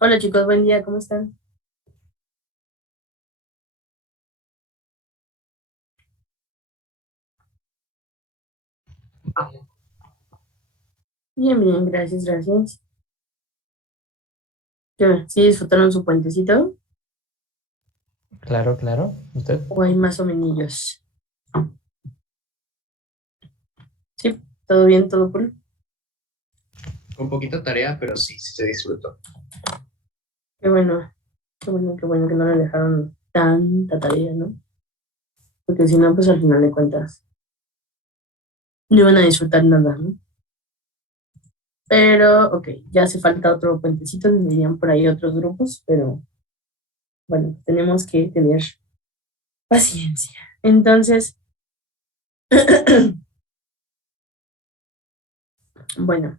Hola chicos, buen día, ¿cómo están? Bien, bien, gracias, gracias. ¿Sí disfrutaron su puentecito? Claro, claro. ¿Usted? ¿O hay más o menos? Sí, todo bien, todo cool. Con poquita tarea, pero sí, sí se disfrutó. Qué bueno, qué bueno, qué bueno que no le dejaron tanta tarea, ¿no? Porque si no, pues al final de cuentas, no iban a disfrutar nada, ¿no? Pero, ok, ya hace falta otro puentecito, nos dirían por ahí otros grupos, pero bueno, tenemos que tener paciencia. Entonces, bueno,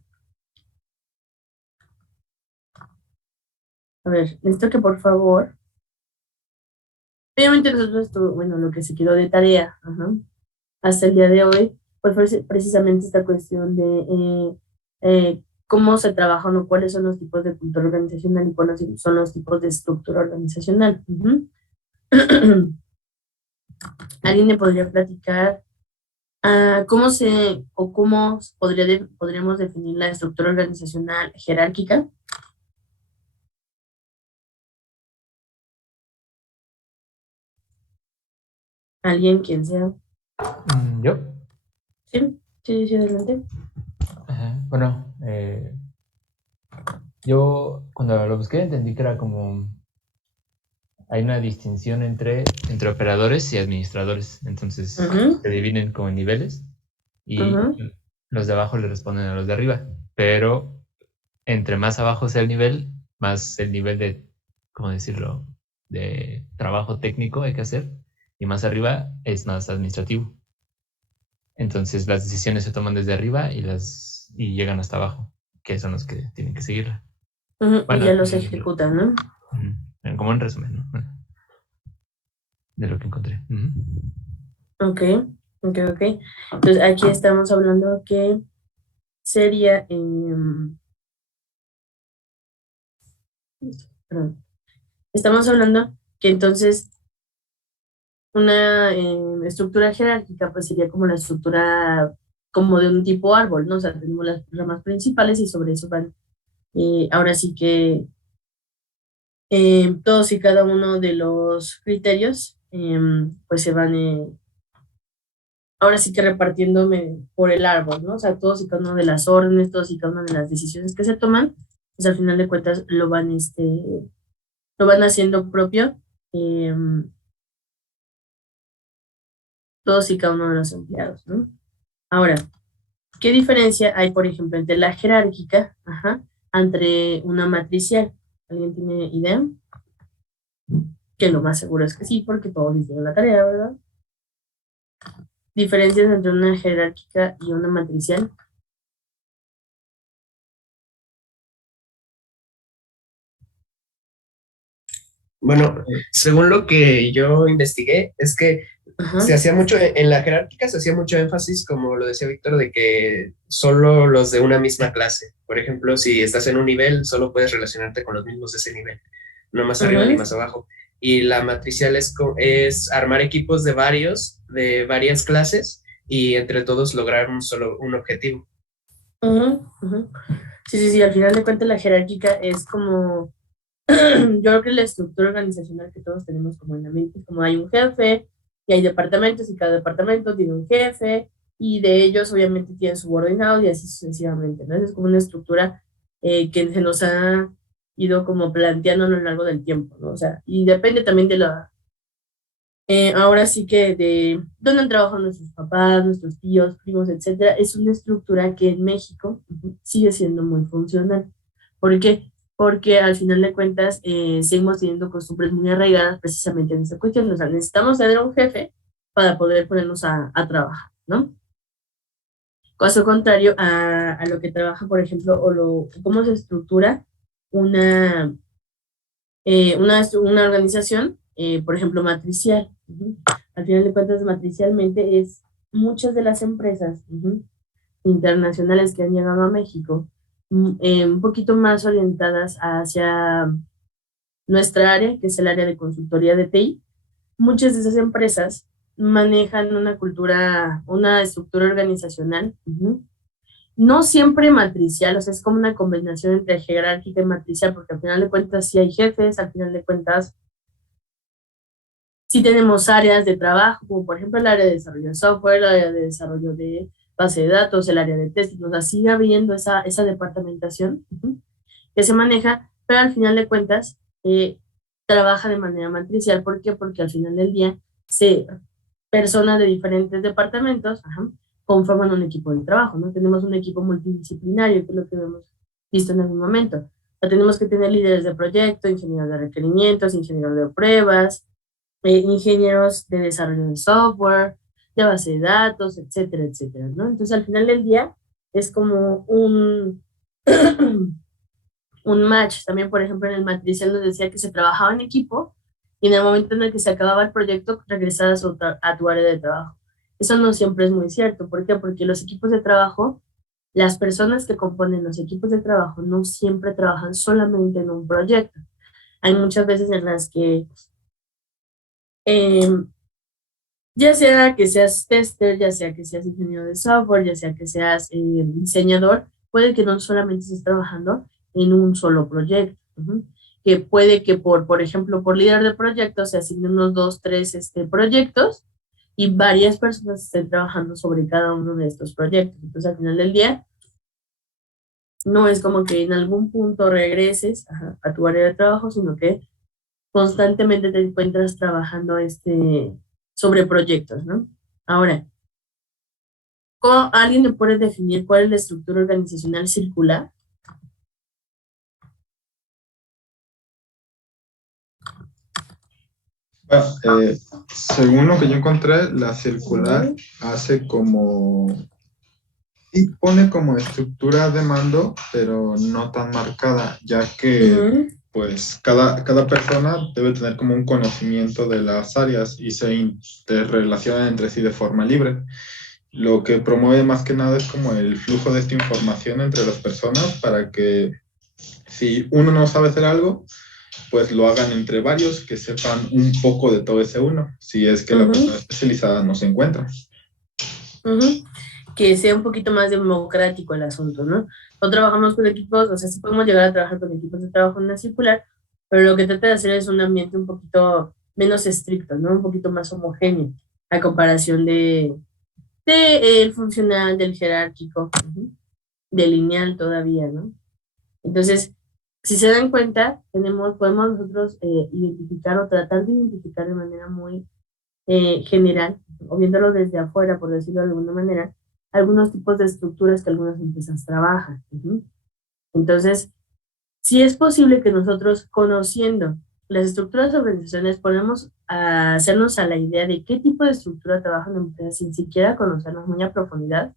a ver, necesito que por favor, obviamente nosotros, bueno, lo que se quedó de tarea, ajá, hasta el día de hoy, pues fue precisamente esta cuestión de cómo se trabajan o cuáles son los tipos de cultura organizacional y cuáles son los tipos de estructura organizacional. Ujú. ¿Alguien me podría platicar cómo se o cómo podríamos definir la estructura organizacional jerárquica? ¿Alguien, quien sea? ¿Yo? Sí, sí, sí, adelante. Ajá. Bueno, yo cuando lo busqué entendí que era como hay una distinción entre operadores y administradores. Entonces Ujú, se dividen como en niveles y ujú, los de abajo le responden a los de arriba. Pero entre más abajo sea el nivel, más el nivel de, ¿cómo decirlo?, de trabajo técnico hay que hacer. Y más arriba es más administrativo. Entonces las decisiones se toman desde arriba y llegan hasta abajo, que son los que tienen que seguirla. ujú, y Bueno, ya los ejecutan, ¿no? como un resumen, ¿no? De lo que encontré. Ok, ok, ok. Entonces aquí estamos hablando que sería, perdón, estamos hablando que entonces una estructura jerárquica pues sería como la estructura como de un tipo árbol, ¿no? O sea, tenemos las ramas principales y sobre eso van, ahora sí que todos y cada uno de los criterios pues se van, ahora sí que repartiéndome por el árbol, ¿no? O sea, todos y cada una de las órdenes, todos y cada una de las decisiones que se toman, pues al final de cuentas lo van haciendo propio eh, todos y cada uno de los empleados, ¿no? Ahora, ¿qué diferencia hay, por ejemplo, entre la jerárquica, ajá, entre una matricial? ¿Alguien tiene idea? Que lo más seguro es que sí, porque todos hicieron la tarea, ¿verdad? Diferencias entre una jerárquica y una matricial. Bueno, según lo que yo investigué, es que Ajá, se hacía mucho en la jerárquica, se hacía mucho énfasis, como lo decía Víctor, de que solo los de una misma clase. Por ejemplo, si estás en un nivel, solo puedes relacionarte con los mismos de ese nivel, no más arriba ni ajá, más abajo. Y la matricial es armar equipos de varias clases, y entre todos lograr un objetivo. ajá, ajá. Sí, sí, sí, al final de cuentas la jerárquica es como, yo creo que la estructura organizacional que todos tenemos como en la mente es como hay un jefe y hay departamentos y cada departamento tiene un jefe y de ellos obviamente tienen subordinados y así sucesivamente, ¿no? Es como una estructura que se nos ha ido como planteando a lo largo del tiempo, ¿no? O sea, y depende también de ahora sí que de dónde han trabajado nuestros papás, nuestros tíos, primos, etcétera, es una estructura que en México sigue siendo muy funcional. ¿Por qué? Porque al final de cuentas seguimos teniendo costumbres muy arraigadas precisamente en esta cuestión. O sea, necesitamos tener un jefe para poder ponernos a trabajar, ¿no? Caso contrario a lo que trabaja, por ejemplo, cómo se estructura una, una organización, por ejemplo, matricial. Ujú. Al final de cuentas, matricialmente es muchas de las empresas internacionales que han llegado a México. un poquito más orientadas hacia nuestra área, que es el área de consultoría de TI. Muchas de esas empresas manejan una estructura organizacional, no siempre matricial, o sea, es como una combinación entre jerárquica y matricial, porque al final de cuentas sí hay jefes, al final de cuentas sí tenemos áreas de trabajo, como por ejemplo el área de desarrollo de software, el área de desarrollo de base de datos, el área de testing, o sea, sigue habiendo esa departamentación que se maneja, pero al final de cuentas trabaja de manera matricial. ¿Por qué? Porque al final del día personas de diferentes departamentos conforman un equipo de trabajo, ¿no? Tenemos un equipo multidisciplinario, que es lo que hemos visto en algún momento. O sea, tenemos que tener líderes de proyecto, ingenieros de requerimientos, ingenieros de pruebas, ingenieros de desarrollo de software, de base de datos, etcétera, etcétera, ¿no? Entonces, al final del día, es como un match. También, por ejemplo, en el matricial nos decía que se trabajaba en equipo y en el momento en el que se acababa el proyecto, regresabas a tu área de trabajo. Eso no siempre es muy cierto. ¿Por qué? Porque los equipos de trabajo, las personas que componen los equipos de trabajo no siempre trabajan solamente en un proyecto. Hay muchas veces en las que eh, ya sea que seas tester, ya sea que seas ingeniero de software, ya sea que seas diseñador, puede que no solamente estés trabajando en un solo proyecto. Que puede que por ejemplo, por líder de proyectos se asignen unos 2, 3 proyectos y varias personas estén trabajando sobre cada uno de estos proyectos. Entonces, al final del día, no es como que en algún punto regreses a tu área de trabajo, sino que constantemente te encuentras trabajando sobre proyectos, ¿no? Ahora, ¿cómo alguien me puede definir cuál es la estructura organizacional circular? Bueno, según lo que yo encontré, la circular hace como... Y pone como estructura de mando, pero no tan marcada, ya que pues cada persona debe tener como un conocimiento de las áreas y se interrelacionan entre sí de forma libre. Lo que promueve más que nada es como el flujo de esta información entre las personas para que si uno no sabe hacer algo, pues lo hagan entre varios que sepan un poco de todo ese uno, si es que la persona especializada no se encuentra. Que sea un poquito más democrático el asunto, ¿no? No trabajamos con equipos, o sea, sí podemos llegar a trabajar con equipos de trabajo en una circular, pero lo que trata de hacer es un ambiente un poquito menos estricto, ¿no? Un poquito más homogéneo, a comparación de el funcional, del jerárquico, del lineal todavía, ¿no? Entonces, si se dan cuenta, podemos nosotros identificar o tratar de identificar de manera muy general, o viéndolo desde afuera, por decirlo de alguna manera, algunos tipos de estructuras que algunas empresas trabajan. Entonces, sí es posible que nosotros, conociendo las estructuras de organizaciones, podemos hacernos a la idea de qué tipo de estructura trabajan empresas sin siquiera conocerlas muy a profundidad.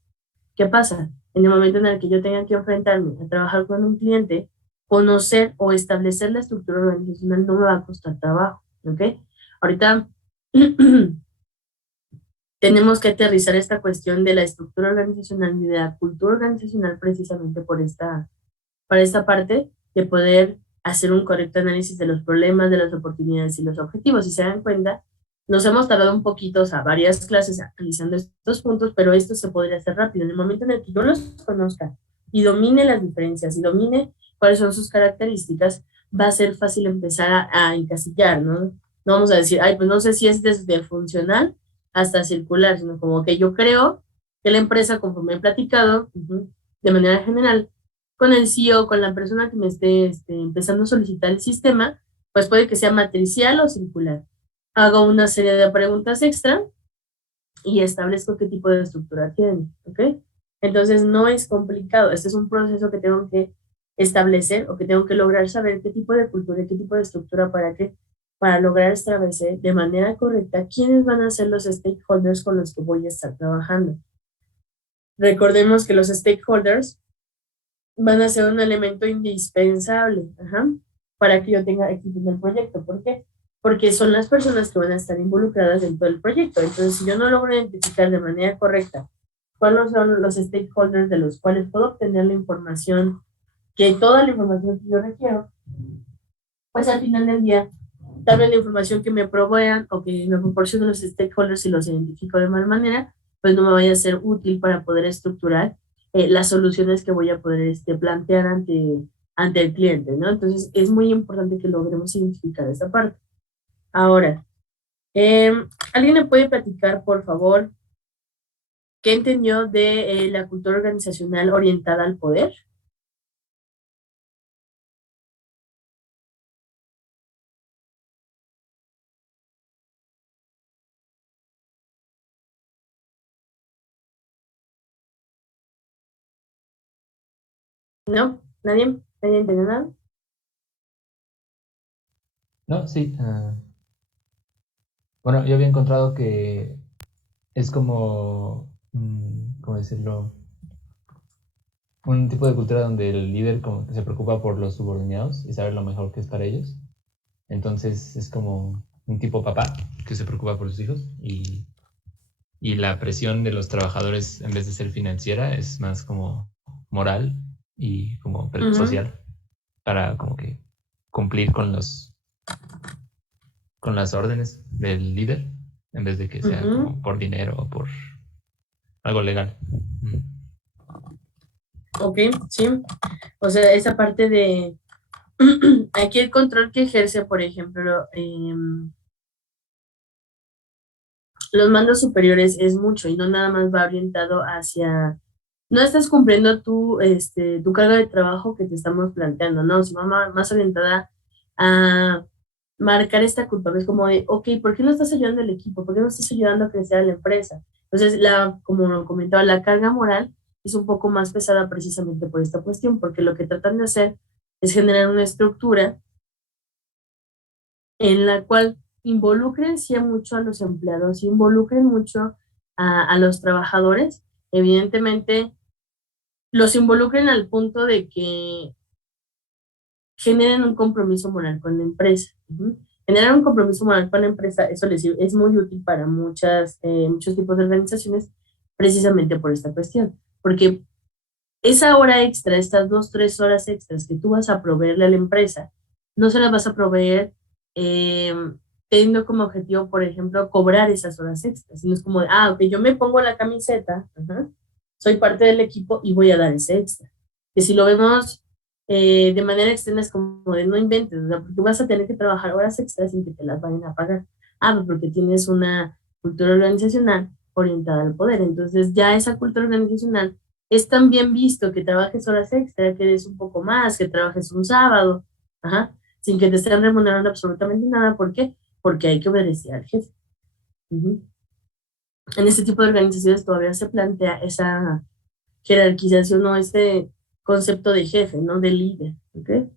¿Qué pasa? En el momento en el que yo tenga que enfrentarme a trabajar con un cliente, conocer o establecer la estructura organizacional no me va a costar trabajo, ¿ok? Ahorita tenemos que aterrizar esta cuestión de la estructura organizacional y de la cultura organizacional precisamente para esta parte de poder hacer un correcto análisis de los problemas, de las oportunidades y los objetivos. Si se dan cuenta, nos hemos tardado un poquito, o sea, varias clases analizando estos puntos, pero esto se podría hacer rápido. En el momento en el que yo los conozca y domine las diferencias y domine cuáles son sus características, va a ser fácil empezar a encasillar, ¿no? No vamos a decir, ay, pues no sé si es desde funcional hasta circular, sino como que yo creo que la empresa, conforme he platicado, de manera general, con el CEO, con la persona que me esté empezando a solicitar el sistema, pues puede que sea matricial o circular. Hago una serie de preguntas extra y establezco qué tipo de estructura tiene, ¿ok? Entonces no es complicado, este es un proceso que tengo que establecer o que tengo que lograr saber qué tipo de cultura y qué tipo de estructura para lograr establecer de manera correcta quiénes van a ser los stakeholders con los que voy a estar trabajando. Recordemos que los stakeholders van a ser un elemento indispensable para que yo tenga éxito en el proyecto. ¿Por qué? Porque son las personas que van a estar involucradas en todo el proyecto. Entonces, si yo no logro identificar de manera correcta cuáles son los stakeholders de los cuales puedo obtener la información que toda la información que yo requiero, pues al final del día, tal vez la información que me provean o que me proporcionen los stakeholders y los identifico de mal manera, pues no me vaya a ser útil para poder estructurar las soluciones que voy a poder plantear ante el cliente, ¿no? Entonces, es muy importante que logremos identificar esa parte. Ahora, ¿alguien me puede platicar, por favor, qué entendió de la cultura organizacional orientada al poder? ¿No? ¿Nadie? ¿Nadie entiende nada? No, sí. Bueno, yo había encontrado que es como, ¿cómo decirlo? Un tipo de cultura donde el líder como que se preocupa por los subordinados y sabe lo mejor que es para ellos. Entonces es como un tipo papá que se preocupa por sus hijos y la presión de los trabajadores en vez de ser financiera es más como moral y como social para como que cumplir con con las órdenes del líder en vez de que sea como por dinero o por algo legal. Ok, sí. O sea, esa parte de aquí el control que ejerce, por ejemplo, los mandos superiores es mucho y no nada más va orientado hacia, no estás cumpliendo tu carga de trabajo que te estamos planteando, ¿no? Si va más orientada a marcar esta culpa, es como de, ok, ¿por qué no estás ayudando al equipo? ¿Por qué no estás ayudando a crecer a la empresa? Entonces, como lo comentaba, la carga moral es un poco más pesada precisamente por esta cuestión, porque lo que tratan de hacer es generar una estructura en la cual involucren sí mucho a los empleados, involucren mucho a los trabajadores, evidentemente los involucren al punto de que generen un compromiso moral con la empresa. Generar un compromiso moral con la empresa, eso les es muy útil para muchos tipos de organizaciones, precisamente por esta cuestión, porque esa hora extra, estas 2, 3 horas extras que tú vas a proveerle a la empresa, no se las vas a proveer eh, teniendo como objetivo, por ejemplo, cobrar esas horas extras, sino es como, ok, yo me pongo la camiseta, soy parte del equipo y voy a dar ese extra. Que si lo vemos de manera externa es como de no inventes, o sea, porque vas a tener que trabajar horas extras sin que te las vayan a pagar. Pues porque tienes una cultura organizacional orientada al poder. Entonces ya esa cultura organizacional es tan bien visto que trabajes horas extra, que des un poco más, que trabajes un sábado, sin que te estén remunerando absolutamente nada. ¿Por qué? Porque hay que obedecer al jefe. En este tipo de organizaciones todavía se plantea esa jerarquización o este concepto de jefe, ¿no? De líder. ¿Okay?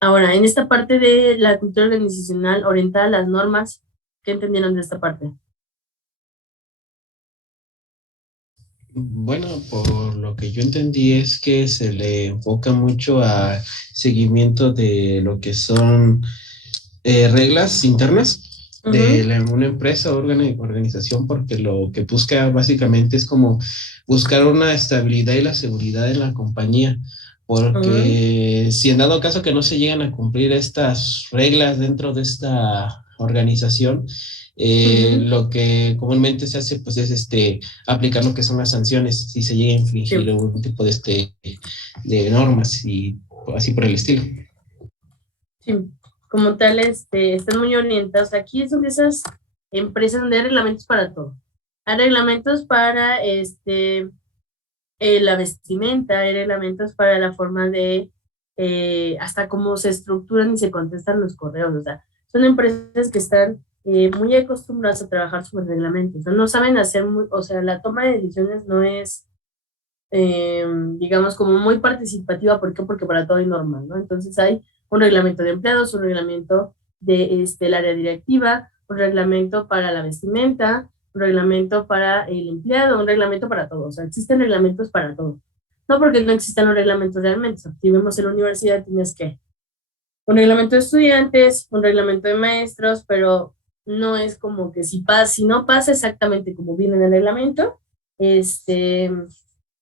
Ahora, en esta parte de la cultura organizacional orientada a las normas, ¿qué entendieron de esta parte? Bueno, por lo que yo entendí es que se le enfoca mucho a seguimiento de lo que son reglas internas de una empresa o organización, porque lo que busca básicamente es como buscar una estabilidad y la seguridad en la compañía, porque si en dado caso que no se llegan a cumplir estas reglas dentro de esta organización, lo que comúnmente se hace pues es aplicar lo que son las sanciones si se llega a infringir algún tipo de normas y así por el estilo. Sí, como tal, están muy orientados. Aquí son de esas empresas donde hay reglamentos para todo. Hay reglamentos para la vestimenta, hay reglamentos para la forma de hasta cómo se estructuran y se contestan los correos. O sea, son empresas que están muy acostumbradas a trabajar sobre reglamentos. O sea, no saben hacer, o sea, la toma de decisiones no es, digamos, como muy participativa. ¿Por qué? Porque para todo hay normas, ¿no? Entonces hay un reglamento de empleados, un reglamento de el área directiva, un reglamento para la vestimenta, un reglamento para el empleado, un reglamento para todo. O sea, existen reglamentos para todo. No porque no existan los reglamentos realmente. O sea, si vemos en la universidad, tienes que un reglamento de estudiantes, un reglamento de maestros, pero no es como que si no pasa exactamente como viene en el reglamento,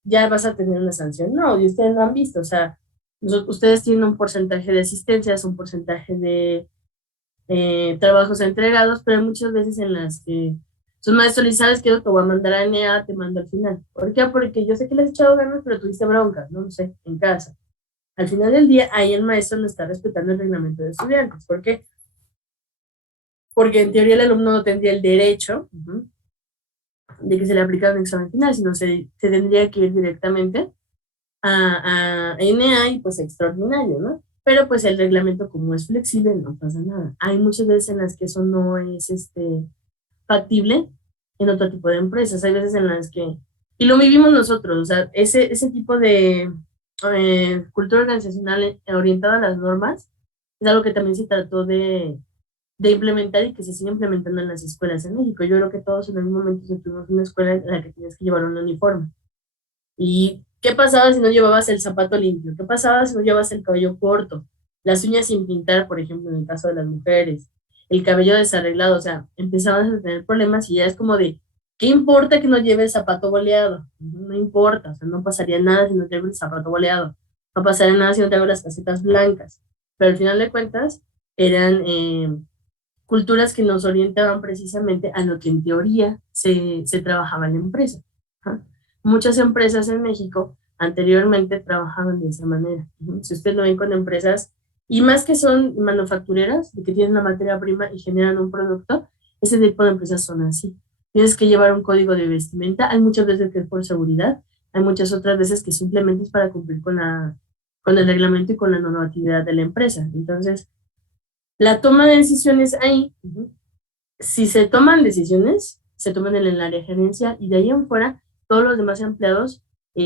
ya vas a tener una sanción. No, y ustedes lo han visto, o sea, Ustedes tienen un porcentaje de asistencias, un porcentaje de trabajos entregados, pero hay muchas veces en las que sus maestros les sabes que te voy a mandar a NEA, te mando al final. ¿Por qué? Porque yo sé que les he echado ganas, pero tuviste bronca, no sé, en casa. Al final del día, ahí el maestro no está respetando el reglamento de estudiantes. ¿Por qué? Porque en teoría el alumno no tendría el derecho de que se le aplicara un examen final, sino se tendría que ir directamente a NA y pues extraordinario, ¿no? Pero pues el reglamento como es flexible no pasa nada. Hay muchas veces en las que eso no es factible en otro tipo de empresas. Hay veces en las que, y lo vivimos nosotros, o sea, ese tipo de cultura organizacional orientada a las normas es algo que también se trató de implementar y que se sigue implementando en las escuelas en México. Yo creo que todos en algún momento tuvimos una escuela en la que tenías que llevar un uniforme. ¿Y qué pasaba si no llevabas el zapato limpio? ¿Qué pasaba si no llevabas el cabello corto? Las uñas sin pintar, por ejemplo, en el caso de las mujeres. El cabello desarreglado, o sea, empezabas a tener problemas y ya es como de, ¿qué importa que no lleve el zapato boleado? No importa, o sea, no pasaría nada si no llevo el zapato boleado. No pasaría nada si no tengo las casetas blancas. Pero al final de cuentas, eran culturas que nos orientaban precisamente a lo que en teoría se trabajaba en la empresa. ¿Ah? Muchas empresas en México anteriormente trabajaban de esa manera. Si ustedes lo ven con empresas, y más que son manufactureras, de que tienen la materia prima y generan un producto, ese tipo de empresas son así. Tienes que llevar un código de vestimenta, hay muchas veces que es por seguridad, hay muchas otras veces que simplemente es para cumplir con el reglamento y con la normatividad de la empresa. Entonces, la toma de decisiones ahí, si se toman decisiones, se toman en el área gerencial y de ahí en fuera, todos los demás empleados,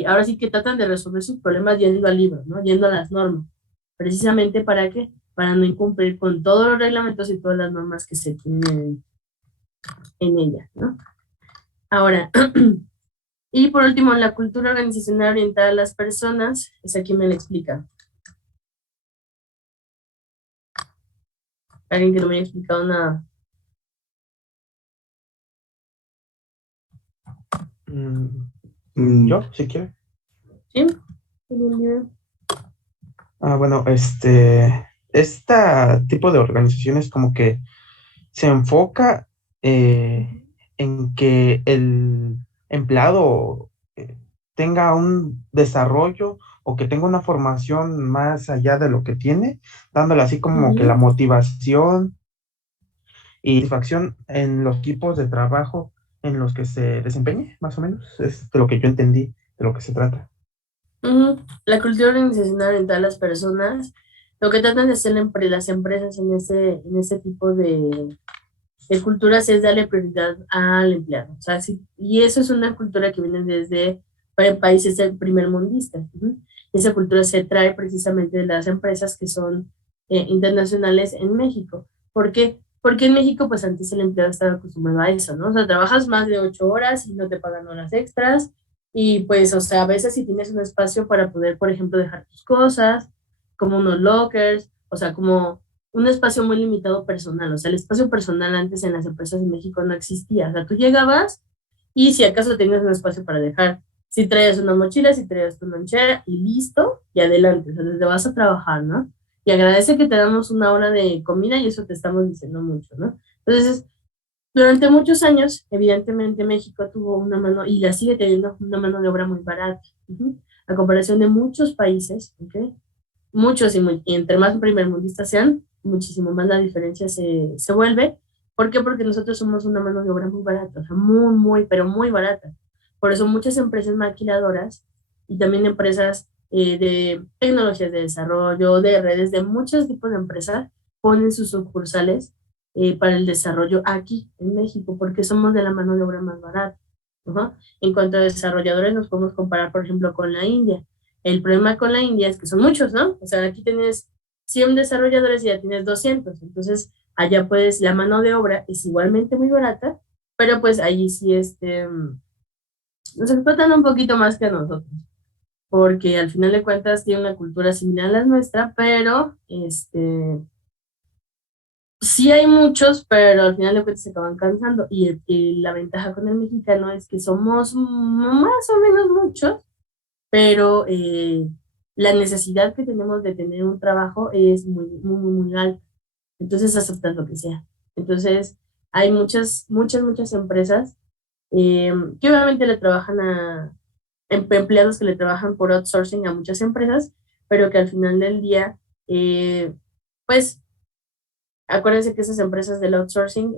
ahora sí que tratan de resolver sus problemas yendo al libro, ¿no? Yendo a las normas. Precisamente para qué? Para no incumplir con todos los reglamentos y todas las normas que se tienen en ella, ¿no? Ahora, y por último, la cultura organizacional orientada a las personas, es aquí me la explica. Alguien que no me haya explicado nada. Yo, si quiere. ¿Sí? Bien, bien. Bueno, tipo de organizaciones como que se enfoca en que el empleado tenga un desarrollo o que tenga una formación más allá de lo que tiene, dándole así como que la motivación y satisfacción en los equipos de trabajo en los que se desempeñe, más o menos. Es de lo que yo entendí, de lo que se trata. La cultura organizacional orientada a las personas, lo que tratan de hacer las empresas en ese tipo de culturas es darle prioridad al empleado. O sea, y eso es una cultura que viene desde países primermundistas. Esa cultura se trae precisamente de las empresas que son internacionales en México. ¿Por qué? Porque en México, pues antes el empleado estaba acostumbrado a eso, ¿no? O sea, trabajas más de 8 horas y no te pagan horas extras. Y pues, o sea, a veces si tienes un espacio para poder, por ejemplo, dejar tus cosas, como unos lockers, o sea, como un espacio muy limitado personal. O sea, el espacio personal antes en las empresas de México no existía. O sea, tú llegabas y si acaso tenías un espacio para dejar, si traías una mochila, si traías tu lonchera y listo, y adelante. O sea, desde vas a trabajar, ¿no? Y agradece que te damos una hora de comida y eso te estamos diciendo mucho, ¿no? Entonces, durante muchos años, evidentemente México tuvo una mano, y la sigue teniendo, una mano de obra muy barata, a comparación de muchos países, ¿ok? Muchos y entre más primermundistas sean, muchísimo más la diferencia se vuelve. ¿Por qué? Porque nosotros somos una mano de obra muy barata, o sea, muy, muy, pero muy barata. Por eso muchas empresas maquiladoras y también empresas de tecnologías de desarrollo, de redes, de muchos tipos de empresas, ponen sus sucursales para el desarrollo aquí en México, porque somos de la mano de obra más barata. ¿No? En cuanto a desarrolladores, nos podemos comparar, por ejemplo, con la India. El problema con la India es que son muchos, ¿no? O sea, aquí tienes 100 desarrolladores y ya tienes 200. Entonces, allá pues la mano de obra es igualmente muy barata, pero pues allí sí nos explotan un poquito más que a nosotros, porque al final de cuentas tiene una cultura similar a la nuestra, pero sí hay muchos, pero al final de cuentas se acaban cansando. Y la ventaja con el mexicano es que somos más o menos muchos, pero la necesidad que tenemos de tener un trabajo es muy alta. Entonces aceptas lo que sea. Entonces hay muchas empresas que obviamente le trabajan a empleados que le trabajan por outsourcing a muchas empresas, pero que al final del día, pues acuérdense que esas empresas del outsourcing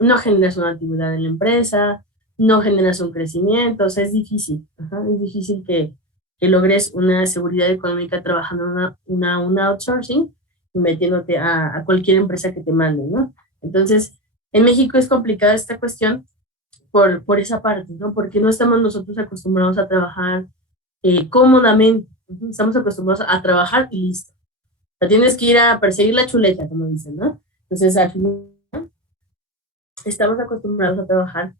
no generan una actividad en la empresa, no generas un crecimiento, o sea, es difícil, es difícil que logres una seguridad económica trabajando en una outsourcing y metiéndote a cualquier empresa que te mande, ¿no? Entonces, en México es complicada esta cuestión por esa parte, ¿no? Porque no estamos nosotros acostumbrados a trabajar cómodamente, estamos acostumbrados a trabajar y listo. O sea, tienes que ir a perseguir la chuleta, como dicen, ¿no? Entonces, al final, estamos acostumbrados a trabajar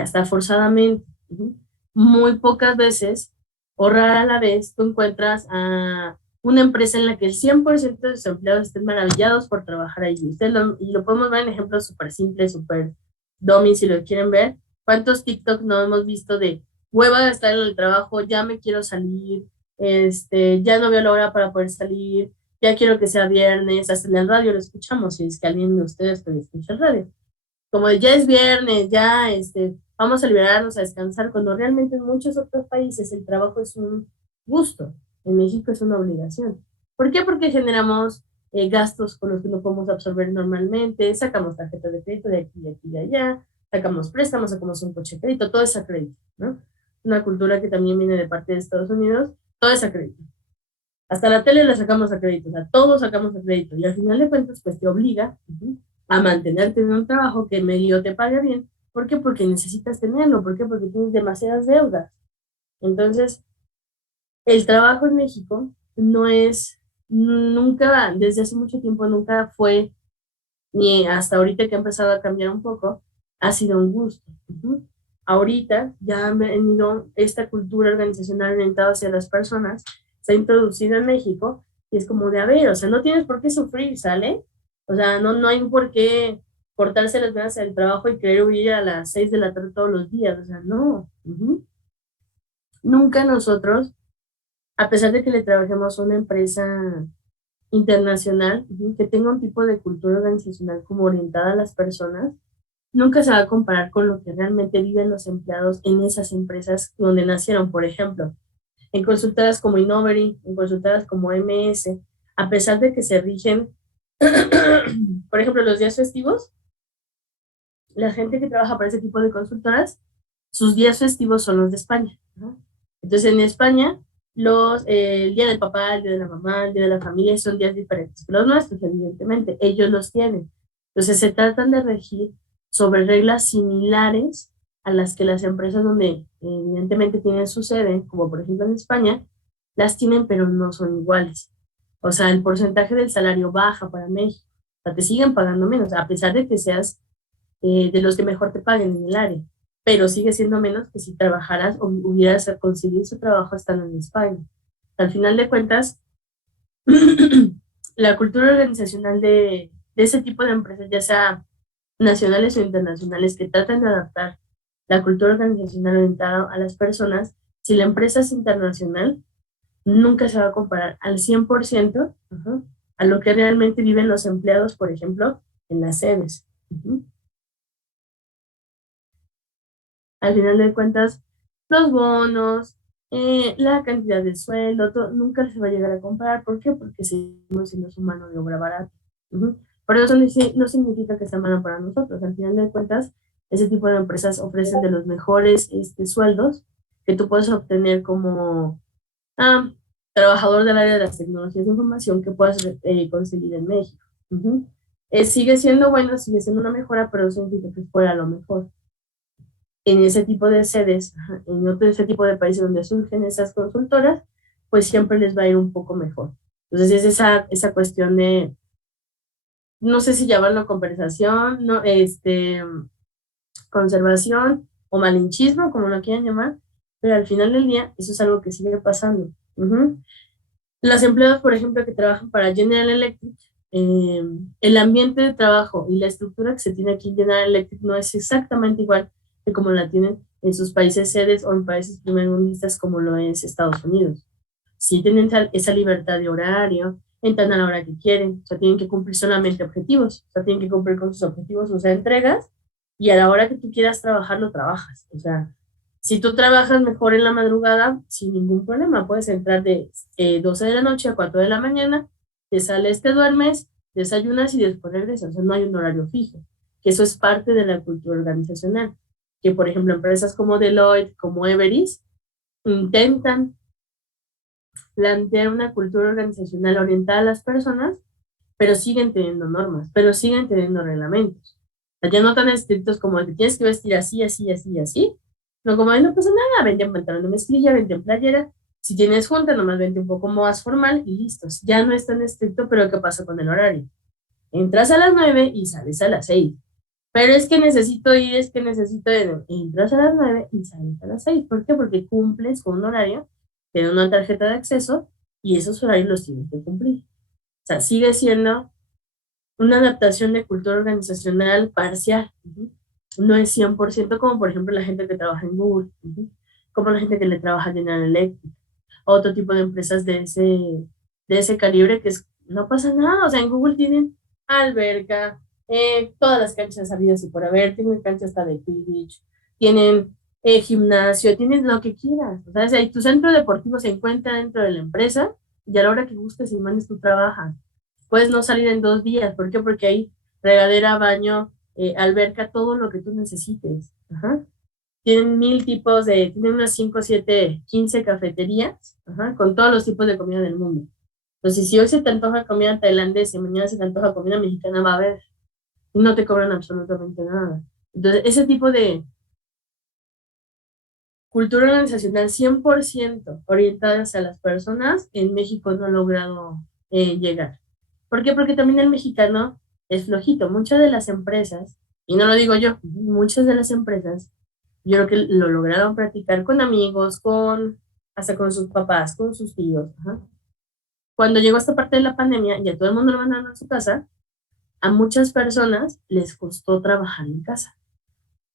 hasta forzadamente. Muy pocas veces, o rara a la vez, tú encuentras a una empresa en la que el 100% de sus empleados estén maravillados por trabajar allí. Y lo podemos ver en ejemplos súper simples, súper dummy, si lo quieren ver. ¿Cuántos TikTok no hemos visto de hueva de estar en el trabajo, ya me quiero salir, ya no veo la hora para poder salir, ya quiero que sea viernes, hasta en el radio lo escuchamos, si es que alguien de ustedes puede escuchar radio. Como de, ya es viernes, ya vamos a liberarnos a descansar, cuando realmente en muchos otros países el trabajo es un gusto, en México es una obligación. ¿Por qué? Porque generamos gastos con los que no podemos absorber normalmente, sacamos tarjetas de crédito de aquí, de aquí, de allá, sacamos préstamos, sacamos un coche de crédito, todo es a crédito, ¿no? Una cultura que también viene de parte de Estados Unidos, todo es a crédito. Hasta la tele la sacamos a crédito, o sea, todos sacamos a crédito, y al final de cuentas, pues te obliga a mantenerte en un trabajo que medio te pague bien. ¿Por qué? Porque necesitas tenerlo. ¿Por qué? Porque tienes demasiadas deudas. Entonces, el trabajo en México no es, nunca, desde hace mucho tiempo, nunca fue, ni hasta ahorita que ha empezado a cambiar un poco, ha sido un gusto. Ahorita ya ha venido esta cultura organizacional orientada hacia las personas, se ha introducido en México y es como de, a ver, o sea, no tienes por qué sufrir, ¿sale? O sea, no hay por qué cortarse las venas al trabajo y querer huir a las 6 de la tarde todos los días, o sea, no. Nunca nosotros, a pesar de que le trabajemos a una empresa internacional, que tenga un tipo de cultura organizacional como orientada a las personas, nunca se va a comparar con lo que realmente viven los empleados en esas empresas donde nacieron. Por ejemplo, en consultoras como Innovery, en consultoras como MS, a pesar de que se rigen, por ejemplo, los días festivos, la gente que trabaja para ese tipo de consultoras, sus días festivos son los de España, ¿no? Entonces, en España, el día del papá, el día de la mamá, el día de la familia son días diferentes que los nuestros, evidentemente, ellos los tienen. Entonces, se tratan de regir sobre reglas similares a las que las empresas donde evidentemente tienen su sede, como por ejemplo en España, las tienen, pero no son iguales. O sea, el porcentaje del salario baja para México. O sea, te siguen pagando menos, a pesar de que seas de los que mejor te paguen en el área, pero sigue siendo menos que si trabajaras o hubieras conseguido su trabajo estando en España. Al final de cuentas, la cultura organizacional de ese tipo de empresas, ya sea nacionales o internacionales, que tratan de adaptar la cultura organizacional orientada a las personas, si la empresa es internacional, nunca se va a comparar al 100% a lo que realmente viven los empleados, por ejemplo, en las sedes. Al final de cuentas, los bonos, la cantidad de sueldo, nunca se va a llegar a comparar. ¿Por qué? Porque seguimos siendo su mano de obra barata. Pero eso no significa que sea mano para nosotros. Al final de cuentas, ese tipo de empresas ofrecen de los mejores sueldos que tú puedes obtener como trabajador del área de las tecnologías de información que puedas conseguir en México. Sigue siendo bueno, sigue siendo una mejora, pero eso significa que fuera lo mejor. En ese tipo de sedes, en ese tipo de países donde surgen esas consultoras, pues siempre les va a ir un poco mejor. Entonces es esa cuestión de, no sé si llamarlo conversación, no, conservación o malinchismo, como lo quieran llamar, pero al final del día eso es algo que sigue pasando. Los empleados, por ejemplo, que trabajan para General Electric, el ambiente de trabajo y la estructura que se tiene aquí en General Electric no es exactamente igual que como la tienen en sus países sedes o en países primermundistas como lo es Estados Unidos. sí tienen esa libertad de horario, entran a la hora que quieren, o sea, tienen que cumplir solamente objetivos, o sea, tienen que cumplir con sus objetivos, o sea, entregas, y a la hora que tú quieras trabajar, lo trabajas. O sea, si tú trabajas mejor en la madrugada, sin ningún problema, puedes entrar de 12 de la noche a 4 de la mañana, te sales, te duermes, desayunas y después regresas. O sea, no hay un horario fijo, que eso es parte de la cultura organizacional. Que, por ejemplo, empresas como Deloitte, como Everest, intentan plantear una cultura organizacional orientada a las personas, pero siguen teniendo normas, pero siguen teniendo reglamentos. O sea, ya no tan estrictos como de que tienes que vestir así, así, así, así. No, como de no pasa nada, vente en pantalón de mezclilla, vente en playera. Si tienes junta, nomás vente un poco más formal y listos. Ya no es tan estricto, pero ¿qué pasa con el horario? Entras a las 9 y sales a las 6. Pero es que necesito ir, es que necesito ir. Entras a las 9 y sales a las 6. ¿Por qué? Porque cumples con un horario, te dan una tarjeta de acceso y esos horarios los tienes que cumplir. O sea, sigue siendo una adaptación de cultura organizacional parcial. No es 100% como, por ejemplo, la gente que trabaja en Google, como la gente que le trabaja en General Electric, otro tipo de empresas de ese calibre que es, no pasa nada. O sea, en Google tienen alberca, todas las canchas habidas y por haber, tienen canchas hasta de Quidditch, tienen gimnasio, tienen lo que quieras. O sea, si tu centro deportivo se encuentra dentro de la empresa y a la hora que gustes y mandes tú trabajas. Puedes no salir en 2 días. ¿Por qué? Porque hay regadera, baño, alberca, todo lo que tú necesites. Ajá. Tienen 1000 tipos tienen unas 5, 7, 15 cafeterías, ajá, con todos los tipos de comida del mundo. Entonces, si hoy se te antoja comida tailandesa y mañana se te antoja comida mexicana, va a haber. Y no te cobran absolutamente nada. Entonces, ese tipo de cultura organizacional 100% orientada hacia las personas, en México no ha logrado llegar. ¿Por qué? Porque también el mexicano es flojito. Muchas de las empresas, y no lo digo yo, muchas de las empresas, yo creo que lo lograron practicar con amigos, hasta con sus papás, con sus tíos. Ajá. Cuando llegó esta parte de la pandemia y a todo el mundo lo mandaron a su casa, a muchas personas les costó trabajar en casa.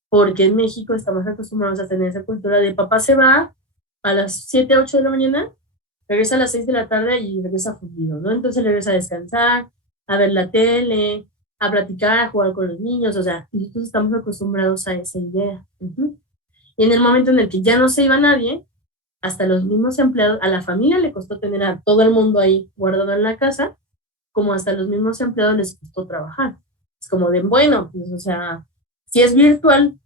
Porque en México estamos acostumbrados a tener esa cultura de papá se va a las 7, 8 de la mañana, regresa a las 6 de la tarde y regresa fundido, ¿no? Entonces regresa a descansar, a ver la tele, a platicar, a jugar con los niños. O sea, nosotros estamos acostumbrados a esa idea. Y en el momento en el que ya no se iba nadie, hasta los mismos empleados, a la familia le costó tener a todo el mundo ahí guardado en la casa, como hasta los mismos empleados les costó trabajar. Es como de, bueno, pues, o sea, si es virtual,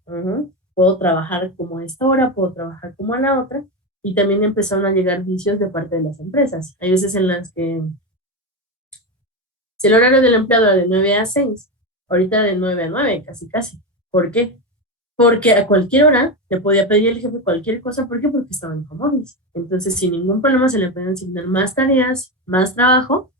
puedo trabajar como a esta hora, puedo trabajar como a la otra, y también empezaron a llegar vicios de parte de las empresas. Hay veces en las que, si el horario del empleado era de 9 a 6, ahorita de 9 a 9, casi, casi. ¿Por qué? Porque a cualquier hora le podía pedir el jefe cualquier cosa. ¿Por qué? Porque estaba en home office. Entonces, sin ningún problema, se le pueden asignar más tareas, más trabajo,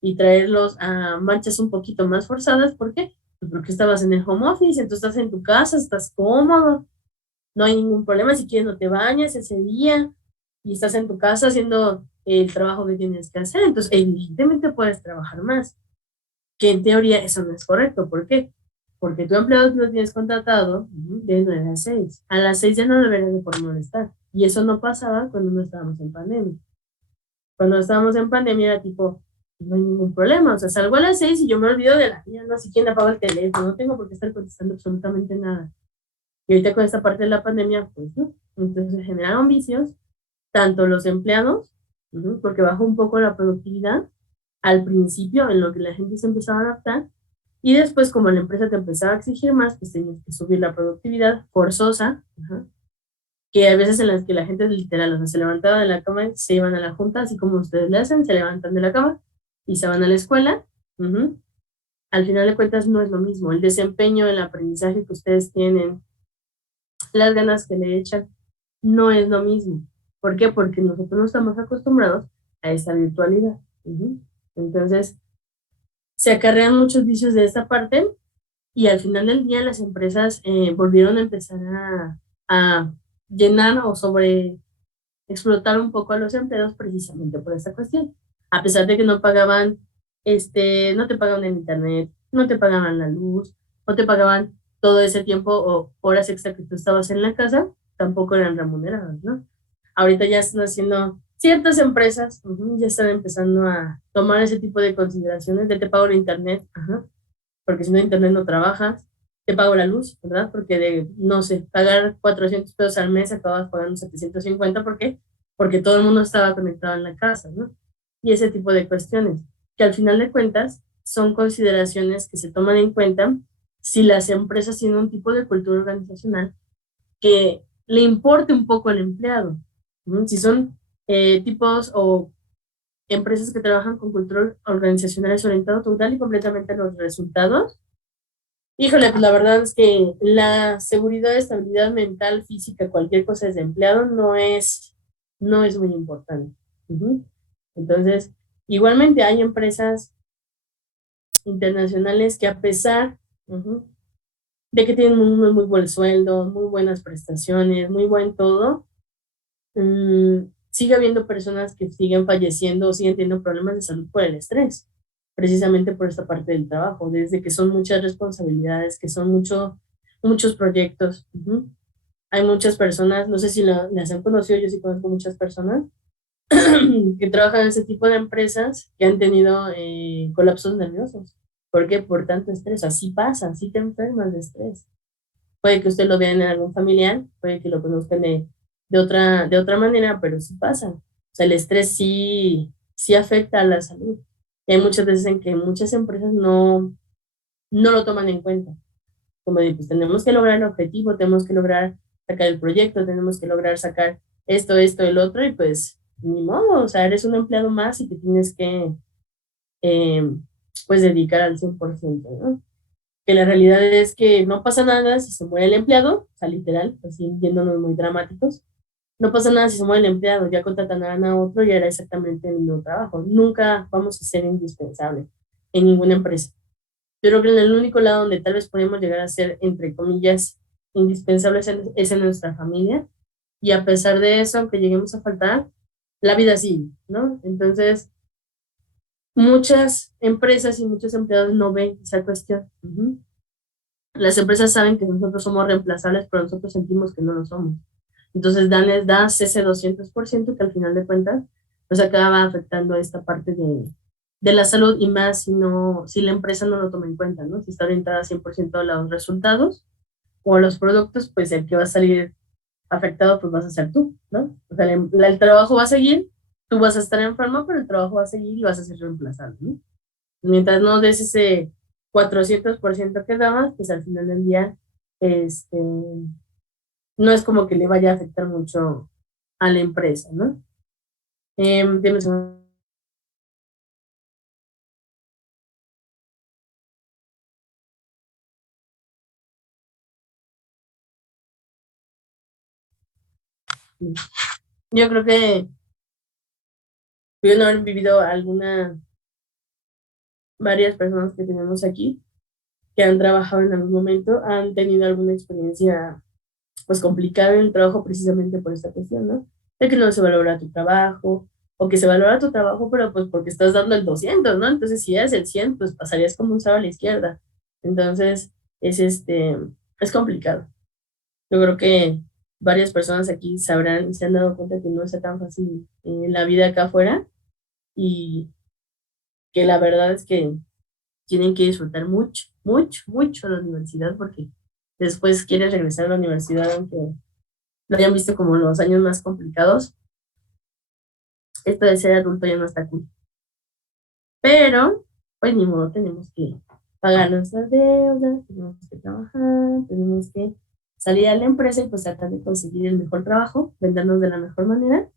y traerlos a marchas un poquito más forzadas. ¿Por qué? Pues porque estabas en el home office, entonces estás en tu casa, estás cómodo, no hay ningún problema. Si quieres, no te bañas ese día y estás en tu casa haciendo el trabajo que tienes que hacer. Entonces, evidentemente puedes trabajar más, que en teoría eso no es correcto. ¿Por qué? Porque tu empleado lo tienes contratado de 9 a 6. A las 6 ya no deberías de por molestar. Y eso no pasaba cuando no estábamos en pandemia. Cuando estábamos en pandemia era tipo, no hay ningún problema. O sea, salgo a las 6 y yo me olvido de la vida, no sé quién apaga el teléfono, no tengo por qué estar contestando absolutamente nada. Y ahorita con esta parte de la pandemia, pues no. Entonces se generaron vicios, tanto los empleados, porque bajó un poco la productividad al principio, en lo que la gente se empezaba a adaptar, y después, como la empresa te empezaba a exigir más, pues tenías que subir la productividad forzosa, que hay veces en las que la gente literal, o sea, se levantaba de la cama, se iban a la junta, así como ustedes le hacen, se levantan de la cama y se van a la escuela. Al final de cuentas no es lo mismo. El desempeño, el aprendizaje que ustedes tienen, las ganas que le echan, no es lo mismo. ¿Por qué? Porque nosotros no estamos acostumbrados a esa virtualidad. Entonces, se acarrean muchos vicios de esta parte, y al final del día las empresas volvieron a empezar a llenar o sobre explotar un poco a los empleados precisamente por esta cuestión. A pesar de que no pagaban, no te pagaban el internet, no te pagaban la luz, no te pagaban todo ese tiempo o horas extra que tú estabas en la casa, tampoco eran remuneradas, ¿no? Ahorita ya están haciendo ciertas empresas ya están empezando a tomar ese tipo de consideraciones de te pago el internet, porque si no internet no trabajas, te pago la luz, ¿verdad? Porque de, no sé, pagar 400 pesos al mes acabas pagando 750, ¿por qué? Porque todo el mundo estaba conectado en la casa, ¿no? Y ese tipo de cuestiones, que al final de cuentas son consideraciones que se toman en cuenta si las empresas tienen un tipo de cultura organizacional que le importe un poco al empleado, ¿no? Si son tipos o empresas que trabajan con cultura organizacionales orientadas total y completamente a los resultados. Híjole, pues la verdad es que la seguridad, estabilidad mental, física, cualquier cosa de empleado no es muy importante. Entonces, igualmente hay empresas internacionales que a pesar de que tienen muy buen sueldo, muy buenas prestaciones, muy buen todo, sigue habiendo personas que siguen falleciendo o siguen teniendo problemas de salud por el estrés, precisamente por esta parte del trabajo, desde que son muchas responsabilidades, que son muchos proyectos. Hay muchas personas, no sé si las han conocido, yo sí conozco muchas personas que trabajan en ese tipo de empresas que han tenido colapsos nerviosos. ¿Por qué? Por tanto estrés. Así pasa, así te enfermas de estrés. Puede que usted lo vea en algún familiar, puede que lo conozcan de otra manera, pero sí pasa. O sea, el estrés sí afecta a la salud. Y hay muchas veces en que muchas empresas no lo toman en cuenta. Como de, pues tenemos que lograr el objetivo, tenemos que lograr sacar el proyecto, tenemos que lograr sacar esto, el otro, y pues ni modo, o sea, eres un empleado más y te tienes que eh, pues dedicar al 100%, ¿no? Que la realidad es que no pasa nada si se muere el empleado, o sea, literal, así yéndonos muy dramáticos, no pasa nada si se muere el empleado, ya contratarán a otro y hará exactamente el mismo trabajo. Nunca vamos a ser indispensables en ninguna empresa. Yo creo que en el único lado donde tal vez podemos llegar a ser, entre comillas, indispensables es en nuestra familia, y a pesar de eso, aunque lleguemos a faltar, la vida sigue, ¿no? Entonces, muchas empresas y muchos empleados no ven esa cuestión. Las empresas saben que nosotros somos reemplazables, pero nosotros sentimos que no lo somos. Entonces, das ese 200% que al final de cuentas, pues acaba afectando esta parte de la salud, y más si la empresa no lo toma en cuenta, ¿no? Si está orientada 100% a los resultados o a los productos, pues el que va a salir afectado, pues vas a ser tú, ¿no? O sea, el trabajo va a seguir, tú vas a estar enfermo, pero el trabajo va a seguir y vas a ser reemplazable, ¿no? Mientras no des ese 400% que dabas, pues al final del día, este, no es como que le vaya a afectar mucho a la empresa, ¿no? Dime un segundo. Yo creo que pudieron haber vivido varias personas que tenemos aquí, que han trabajado en algún momento, han tenido alguna experiencia pues complicada en el trabajo precisamente por esta cuestión, ¿no? De que no se valora tu trabajo, o que se valora tu trabajo, pero pues porque estás dando el 200, ¿no? Entonces, si eres el 100, pues pasarías como un cero a la izquierda. Entonces, es complicado. Yo creo que varias personas aquí sabrán y se han dado cuenta que no está tan fácil la vida acá afuera, y que la verdad es que tienen que disfrutar mucho la universidad, porque después quieres regresar a la universidad aunque lo hayan visto como los años más complicados. Esto de ser adulto ya no está cool. Pero, pues ni modo, tenemos que pagar nuestras deudas, tenemos que trabajar, tenemos que salir a la empresa y pues tratar de conseguir el mejor trabajo, vendernos de la mejor manera,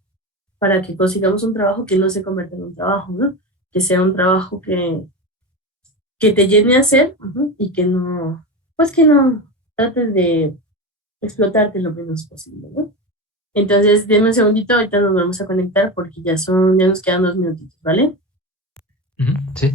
para que consigamos un trabajo que no se convierta en un trabajo, ¿no? Que sea un trabajo que te llene a hacer, y pues que no trates de explotarte lo menos posible, ¿no? Entonces, denme un segundito, ahorita nos vamos a conectar porque ya nos quedan 2 minutitos, ¿vale? Sí.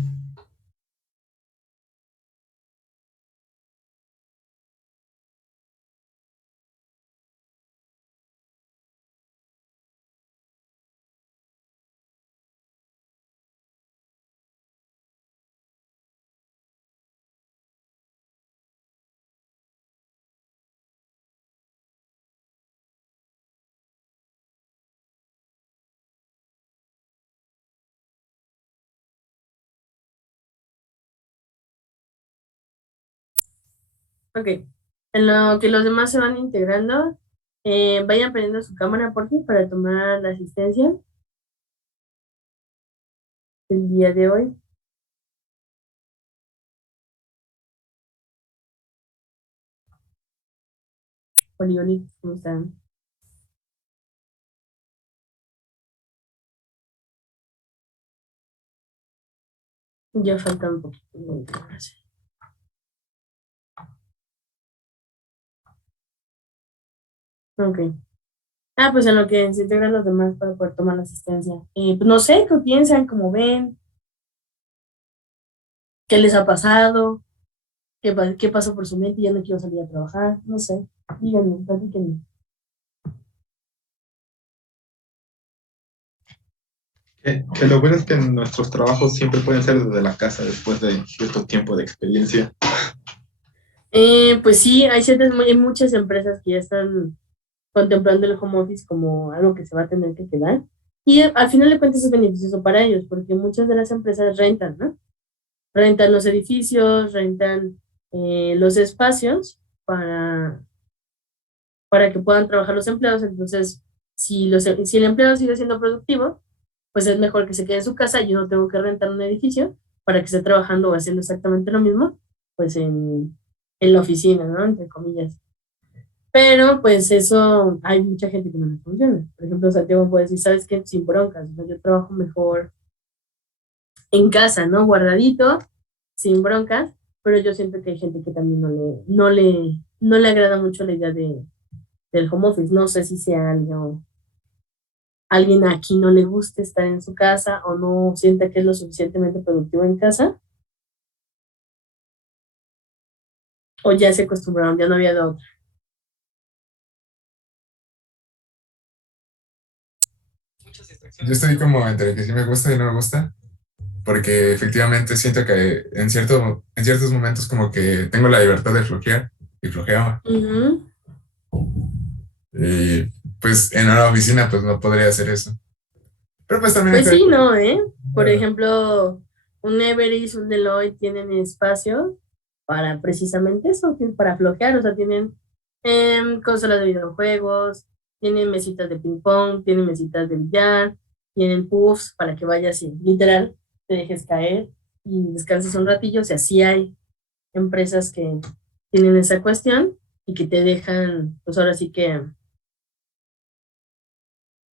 Ok. En lo que los demás se van integrando, vayan prendiendo su cámara por fin para tomar la asistencia el día de hoy. Poliolitos, ¿cómo están? Ya falta un poquito de integración. Ok. Pues en lo que se integran los demás para poder tomar la asistencia. Pues no sé, ¿qué piensan? ¿Cómo ven? ¿Qué les ha pasado? ¿Qué pasó por su mente? Ya no quiero salir a trabajar. No sé. Díganme, platíquenme. Que lo bueno es que nuestros trabajos siempre pueden ser desde la casa después de cierto tiempo de experiencia. Pues sí, hay muchas empresas que ya están contemplando el home office como algo que se va a tener que quedar. Y al final de cuentas es beneficioso para ellos, porque muchas de las empresas rentan, ¿no? Rentan los edificios, rentan los espacios para que puedan trabajar los empleados. Entonces, si el empleado sigue siendo productivo, pues es mejor que se quede en su casa. Yo no tengo que rentar un edificio para que esté trabajando o haciendo exactamente lo mismo, pues en la oficina, ¿no? Entre comillas. Pero pues eso, hay mucha gente que no le funciona. Por ejemplo, Santiago puede decir, ¿sabes qué? Sin broncas, ¿no? Yo trabajo mejor en casa, ¿no? Guardadito, sin broncas, pero yo siento que hay gente que también no le agrada mucho la idea del home office. No sé si sea alguien aquí no le guste estar en su casa o no sienta que es lo suficientemente productivo en casa, o ya se acostumbraron, ya no había de otra. Yo estoy como entre que sí me gusta y no me gusta, porque efectivamente siento que en ciertos momentos como que tengo la libertad de flojear y flojeaba. Ujú. Y pues en una oficina pues no podría hacer eso. Pero pues también Pues está... sí, no, ¿eh? Por ejemplo, un Everest, un Deloitte tienen espacios para precisamente eso, para flojear, o sea, tienen consolas de videojuegos, tienen mesitas de ping pong, tienen mesitas de billar, tienen puffs para que vayas y literal te dejes caer y descanses un ratillo. O sea, sí hay empresas que tienen esa cuestión y que te dejan, pues ahora sí que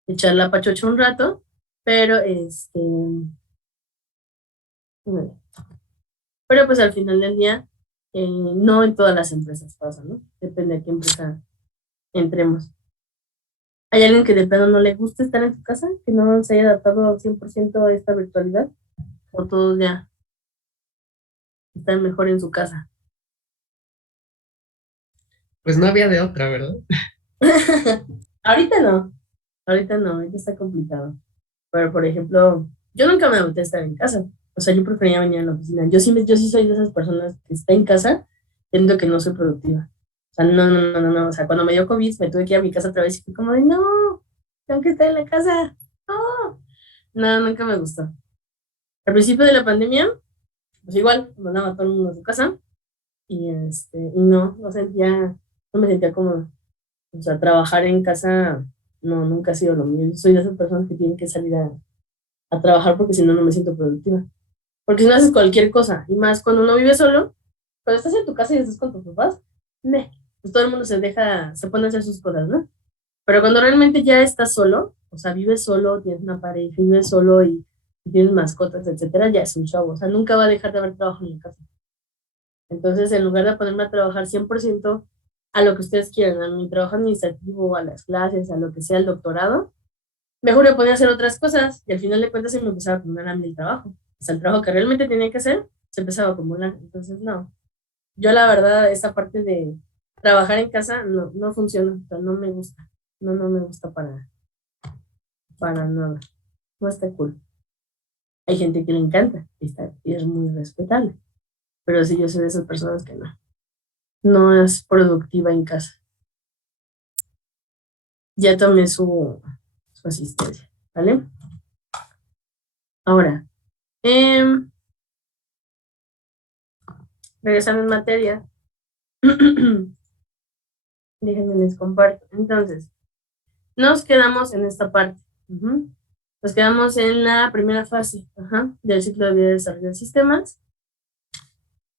echar la pachocha un rato, pero pero pues al final del día, no en todas las empresas pasa, ¿no? Depende de qué empresa entremos. ¿Hay alguien que de plano no le gusta estar en su casa? ¿Que no se haya adaptado al 100% a esta virtualidad? ¿O todos ya están mejor en su casa? Pues no había de otra, ¿verdad? Ahorita no, ahorita está complicado. Pero, por ejemplo, yo nunca me aguanté estar en casa. O sea, yo prefería venir a la oficina. Yo sí soy de esas personas que está en casa, siento que no soy productiva. O sea, no, no, no, no, no. O sea, cuando me dio COVID, me tuve que ir a mi casa otra vez y fue como de, no, tengo que estar en la casa. No, no, nunca me gustó. Al principio de la pandemia, pues igual, mandaba a todo el mundo a su casa y no me sentía cómoda. O sea, trabajar en casa, no, nunca ha sido lo mío. Yo soy de esas personas que tienen que salir a trabajar porque si no, no me siento productiva. Porque si no haces cualquier cosa, y más cuando uno vive solo, cuando estás en tu casa y estás con tus papás, pues todo el mundo se pone a hacer sus cosas, ¿no? Pero cuando realmente ya estás solo, o sea, vives solo, tienes una pareja, vives solo y tienes mascotas, etcétera, ya es un show. O sea, nunca va a dejar de haber trabajo en la casa. Entonces, en lugar de ponerme a trabajar 100% a lo que ustedes quieran, a mi trabajo administrativo, a las clases, a lo que sea el doctorado, mejor me ponía a hacer otras cosas y al final de cuentas se me empezaba a acumular a mí el trabajo. O sea, el trabajo que realmente tenía que hacer se empezaba a acumular. Entonces, no. Yo la verdad, esa parte de trabajar en casa no, no funciona. O sea, no me gusta. No, no me gusta para nada. No está cool. Hay gente que le encanta y es muy respetable. Pero sí, yo soy de esas personas que no. No es productiva en casa. Ya tomé su asistencia, ¿vale? Ahora, regresando en materia, Déjenme les comparto. Entonces, nos quedamos en esta parte. Nos quedamos en la primera fase del ciclo de vida de desarrollo de sistemas.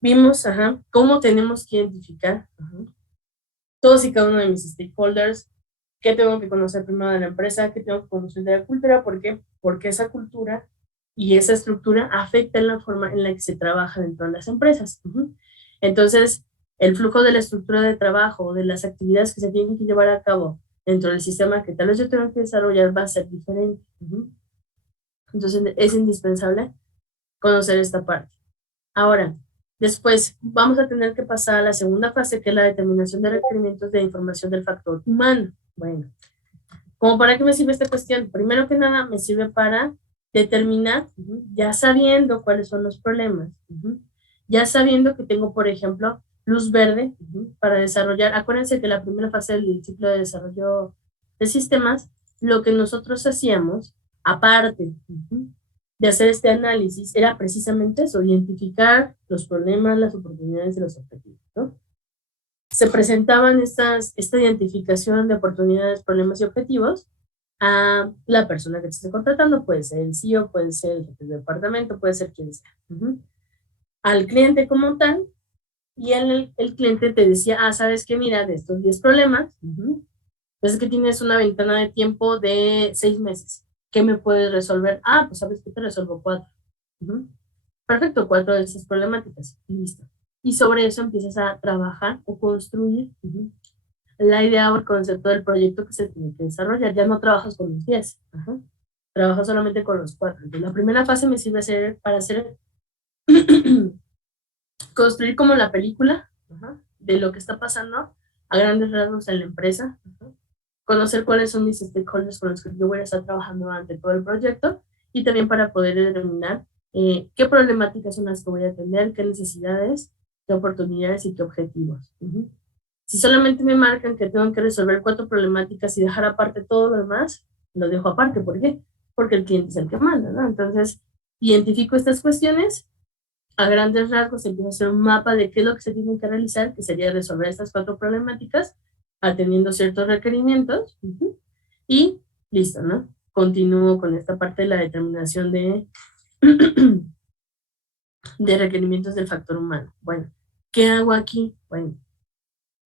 Vimos cómo tenemos que identificar todos y cada uno de mis stakeholders, qué tengo que conocer primero de la empresa, qué tengo que conocer de la cultura. ¿Por qué? Porque esa cultura y esa estructura afecta en la forma en la que se trabaja dentro de las empresas. Entonces, el flujo de la estructura de trabajo, de las actividades que se tienen que llevar a cabo dentro del sistema que tal vez yo tengo que desarrollar va a ser diferente. Entonces, es indispensable conocer esta parte. Ahora, después vamos a tener que pasar a la segunda fase, que es la determinación de requerimientos de información del factor humano. Bueno, ¿cómo para qué me sirve esta cuestión? Primero que nada, me sirve para determinar, ya sabiendo cuáles son los problemas, ya sabiendo que tengo, por ejemplo, luz verde para desarrollar. Acuérdense que la primera fase del ciclo de desarrollo de sistemas, lo que nosotros hacíamos, aparte de hacer este análisis, era precisamente eso, identificar los problemas, las oportunidades y los objetivos, ¿no? Se presentaban esta identificación de oportunidades, problemas y objetivos a la persona que te esté contratando, puede ser el CEO, puede ser el jefe de departamento, puede ser quien sea, al cliente como tal, y el cliente te decía, ¿sabes qué? Mira, de estos 10 problemas, pues es que tienes una ventana de tiempo de 6 meses. ¿Qué me puedes resolver? Pues sabes que te resuelvo 4. Perfecto, 4 de esas problemáticas. Listo. Y sobre eso empiezas a trabajar o construir la idea o el concepto del proyecto que se tiene que desarrollar. Ya no trabajas con los 10. Trabajas solamente con los 4. Entonces, la primera fase me sirve para hacer construir como la película de lo que está pasando a grandes rasgos en la empresa, conocer cuáles son mis stakeholders con los que yo voy a estar trabajando durante todo el proyecto, y también para poder determinar qué problemáticas son las que voy a atender, qué necesidades, qué oportunidades y qué objetivos. Si solamente me marcan que tengo que resolver 4 problemáticas y dejar aparte todo lo demás, lo dejo aparte. ¿Por qué? Porque el cliente es el que manda, ¿no? Entonces, identifico estas cuestiones. A grandes rasgos, se empieza a hacer un mapa de qué es lo que se tiene que realizar, que sería resolver estas 4 problemáticas, atendiendo ciertos requerimientos, y listo, ¿no? Continúo con esta parte de la determinación de, de requerimientos del factor humano. Bueno, ¿qué hago aquí? Bueno,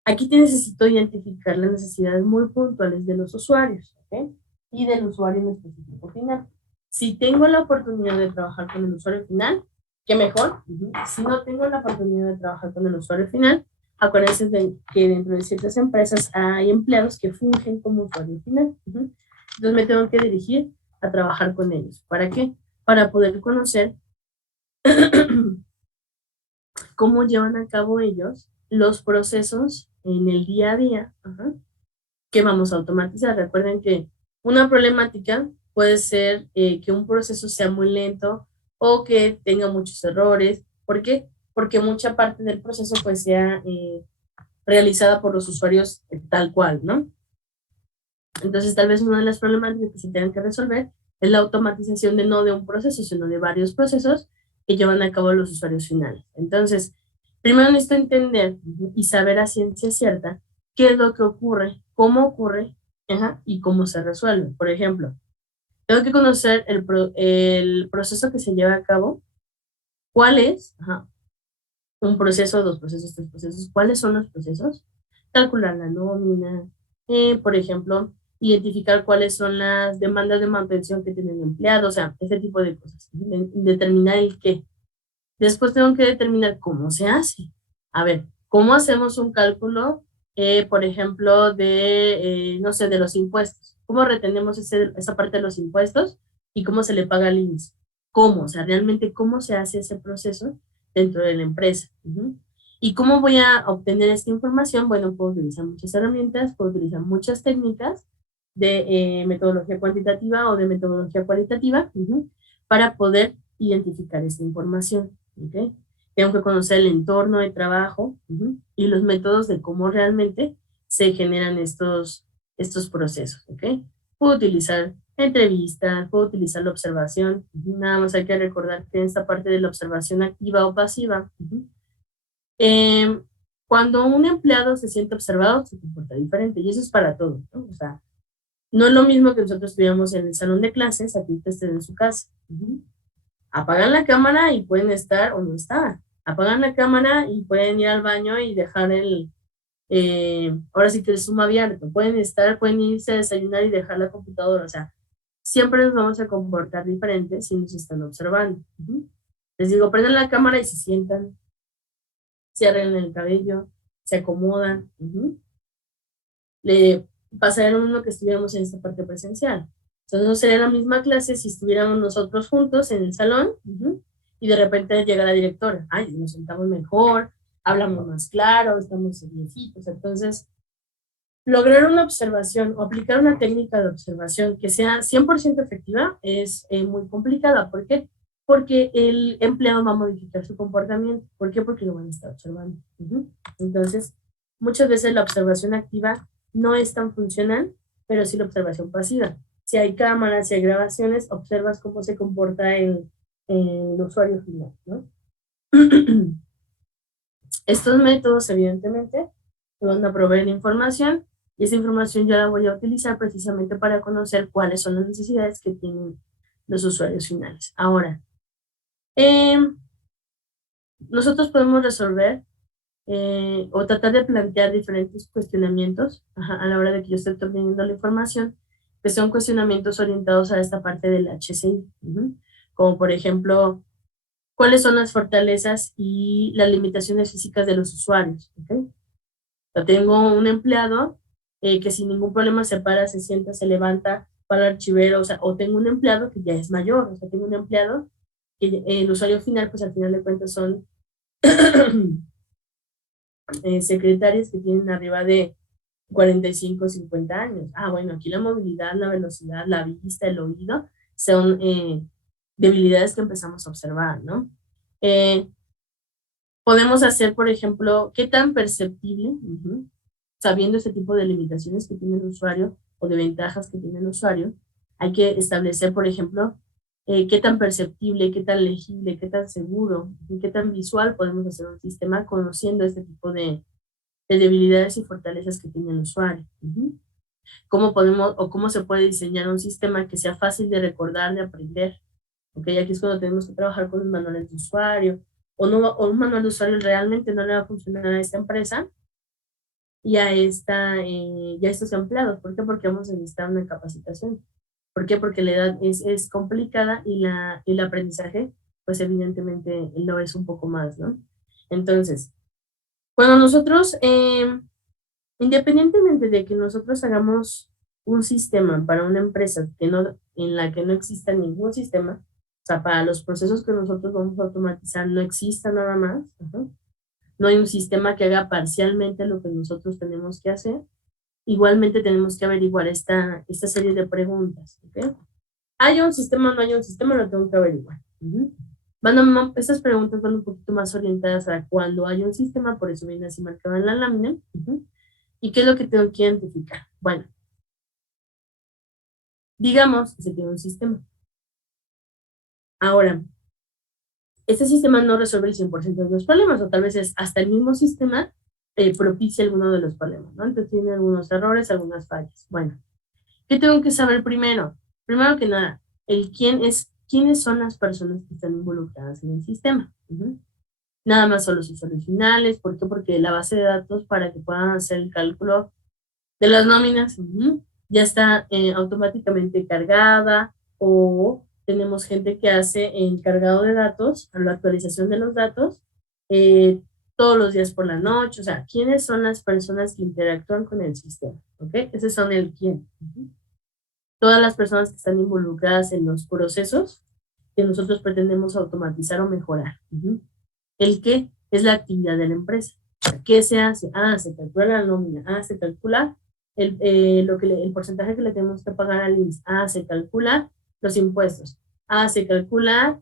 aquí te necesito identificar las necesidades muy puntuales de los usuarios, ¿ok? Y del usuario en específico final. Si tengo la oportunidad de trabajar con el usuario final, qué mejor. Si no tengo la oportunidad de trabajar con el usuario final, acuérdense que dentro de ciertas empresas hay empleados que fungen como usuario final. Entonces me tengo que dirigir a trabajar con ellos. ¿Para qué? Para poder conocer cómo llevan a cabo ellos los procesos en el día a día que vamos a automatizar. Recuerden que una problemática puede ser que un proceso sea muy lento o que tenga muchos errores. ¿Por qué? Porque mucha parte del proceso pues sea realizada por los usuarios tal cual, ¿no? Entonces tal vez una de las problemáticas que se tengan que resolver es la automatización de no de un proceso, sino de varios procesos que llevan a cabo los usuarios finales. Entonces, primero necesito entender y saber a ciencia cierta qué es lo que ocurre, cómo ocurre y cómo se resuelve. Por ejemplo, tengo que conocer el proceso que se lleva a cabo, cuál es un proceso, 2 procesos, 3 procesos, cuáles son los procesos, calcular la nómina, por ejemplo, identificar cuáles son las demandas de manutención que tienen empleados, o sea, ese tipo de cosas, determinar el qué. Después tengo que determinar cómo se hace. A ver, ¿cómo hacemos un cálculo, por ejemplo, de, no sé, de los impuestos? ¿Cómo retenemos esa parte de los impuestos y cómo se le paga al IMSS? ¿Cómo? O sea, realmente cómo se hace ese proceso dentro de la empresa. ¿Y cómo voy a obtener esta información? Bueno, puedo utilizar muchas herramientas, puedo utilizar muchas técnicas de metodología cuantitativa o de metodología cualitativa para poder identificar esta información. ¿Okay? Tengo que conocer el entorno de trabajo y los métodos de cómo realmente se generan estos procesos. ¿Okay? Puedo utilizar entrevistas, puedo utilizar la observación. Nada más hay que recordar que en esta parte de la observación activa o pasiva, Cuando un empleado se siente observado, se comporta diferente, y eso es para todo, ¿no? O sea, no es lo mismo que nosotros estuviéramos en el salón de clases a que usted esté en su casa. Apagan la cámara y pueden estar o no estar. Apagan la cámara y pueden ir al baño y dejar ahora sí que el Zoom abierto. Pueden irse a desayunar y dejar la computadora. O sea, siempre nos vamos a comportar diferente si nos están observando. Les digo, prendan la cámara y se sientan, se arreglan el cabello, se acomodan. Le pasaría lo mismo que estuviéramos en esta parte presencial. Entonces no sería la misma clase si estuviéramos nosotros juntos en el salón y de repente llega la directora. Ay, nos sentamos mejor, hablamos más claro, estamos seriecitos. Entonces, lograr una observación o aplicar una técnica de observación que sea 100% efectiva es muy complicada. ¿Por qué? Porque el empleado va a modificar su comportamiento. ¿Por qué? Porque lo van a estar observando. Entonces, muchas veces la observación activa no es tan funcional, pero sí la observación pasiva. Si hay cámaras, si hay grabaciones, observas cómo se comporta el usuario final, ¿no? Estos métodos, evidentemente, me van a proveer información y esa información ya la voy a utilizar precisamente para conocer cuáles son las necesidades que tienen los usuarios finales. Ahora, nosotros podemos resolver o tratar de plantear diferentes cuestionamientos a la hora de que yo esté obteniendo la información, que son cuestionamientos orientados a esta parte del HCI, como por ejemplo, ¿cuáles son las fortalezas y las limitaciones físicas de los usuarios? Yo tengo un empleado que sin ningún problema se para, se sienta, se levanta para el archivero, o tengo un empleado que ya es mayor, tengo un empleado que el usuario final, pues al final de cuentas son secretarias que tienen arriba de 45, 50 años. Bueno, aquí la movilidad, la velocidad, la vista, el oído, son debilidades que empezamos a observar, ¿no? Podemos hacer, por ejemplo, qué tan perceptible, sabiendo ese tipo de limitaciones que tiene el usuario o de ventajas que tiene el usuario, hay que establecer, por ejemplo, qué tan perceptible, qué tan legible, qué tan seguro, qué tan visual podemos hacer un sistema conociendo este tipo de debilidades y fortalezas que tiene el usuario. ¿Cómo podemos o cómo se puede diseñar un sistema que sea fácil de recordar, de aprender? Aquí es cuando tenemos que trabajar con los manuales de usuario o un manual de usuario realmente no le va a funcionar a esta empresa y a estos empleados. ¿Por qué? Porque vamos a necesitar una capacitación. ¿Por qué? Porque la edad es complicada y el aprendizaje, pues evidentemente lo es un poco más, ¿no? Entonces, cuando nosotros, independientemente de que nosotros hagamos un sistema para una empresa en la que no exista ningún sistema, o sea, para los procesos que nosotros vamos a automatizar no exista nada más, no hay un sistema que haga parcialmente lo que nosotros tenemos que hacer, igualmente tenemos que averiguar esta serie de preguntas, ¿ok? ¿Hay un sistema o no hay un sistema? Lo tengo que averiguar. Estas preguntas van un poquito más orientadas a cuando hay un sistema, por eso viene así marcado en la lámina. ¿Y qué es lo que tengo que identificar? Bueno, digamos que se tiene un sistema. Ahora, este sistema no resuelve el 100% de los problemas, o tal vez es hasta el mismo sistema propicia alguno de los problemas, ¿no? Entonces tiene algunos errores, algunas fallas. Bueno, ¿qué tengo que saber primero? Primero que nada, quiénes son las personas que están involucradas en el sistema. Nada más son los usuarios finales. ¿Por qué? Porque la base de datos para que puedan hacer el cálculo de las nóminas ya está automáticamente cargada, o tenemos gente que hace el cargado de datos, la actualización de los datos todos los días por la noche. O sea, ¿quiénes son las personas que interactúan con el sistema? ¿Ok? Ese son el quién. Todas las personas que están involucradas en los procesos que nosotros pretendemos automatizar o mejorar. El qué es la actividad de la empresa. ¿Qué se hace? Se calcula la nómina. Se calcula el porcentaje que le tenemos que pagar al INSS. Se calcula los impuestos. Se calcula,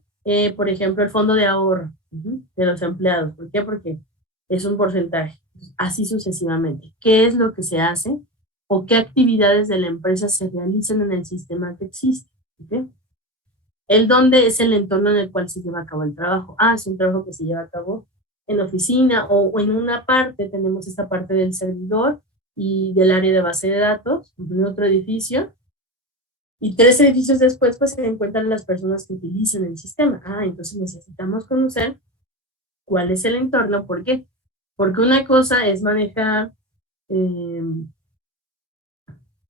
por ejemplo, el fondo de ahorro de los empleados. ¿Por qué? Porque es un porcentaje. Así sucesivamente. ¿Qué es lo que se hace? ¿O qué actividades de la empresa se realizan en el sistema que existe? ¿Okay? El dónde es el entorno en el cual se lleva a cabo el trabajo. Es un trabajo que se lleva a cabo en oficina o en una parte tenemos esta parte del servidor y del área de base de datos, en otro edificio, y 3 edificios después pues se encuentran las personas que utilizan el sistema. Entonces necesitamos conocer cuál es el entorno. ¿Por qué? Porque una cosa es manejar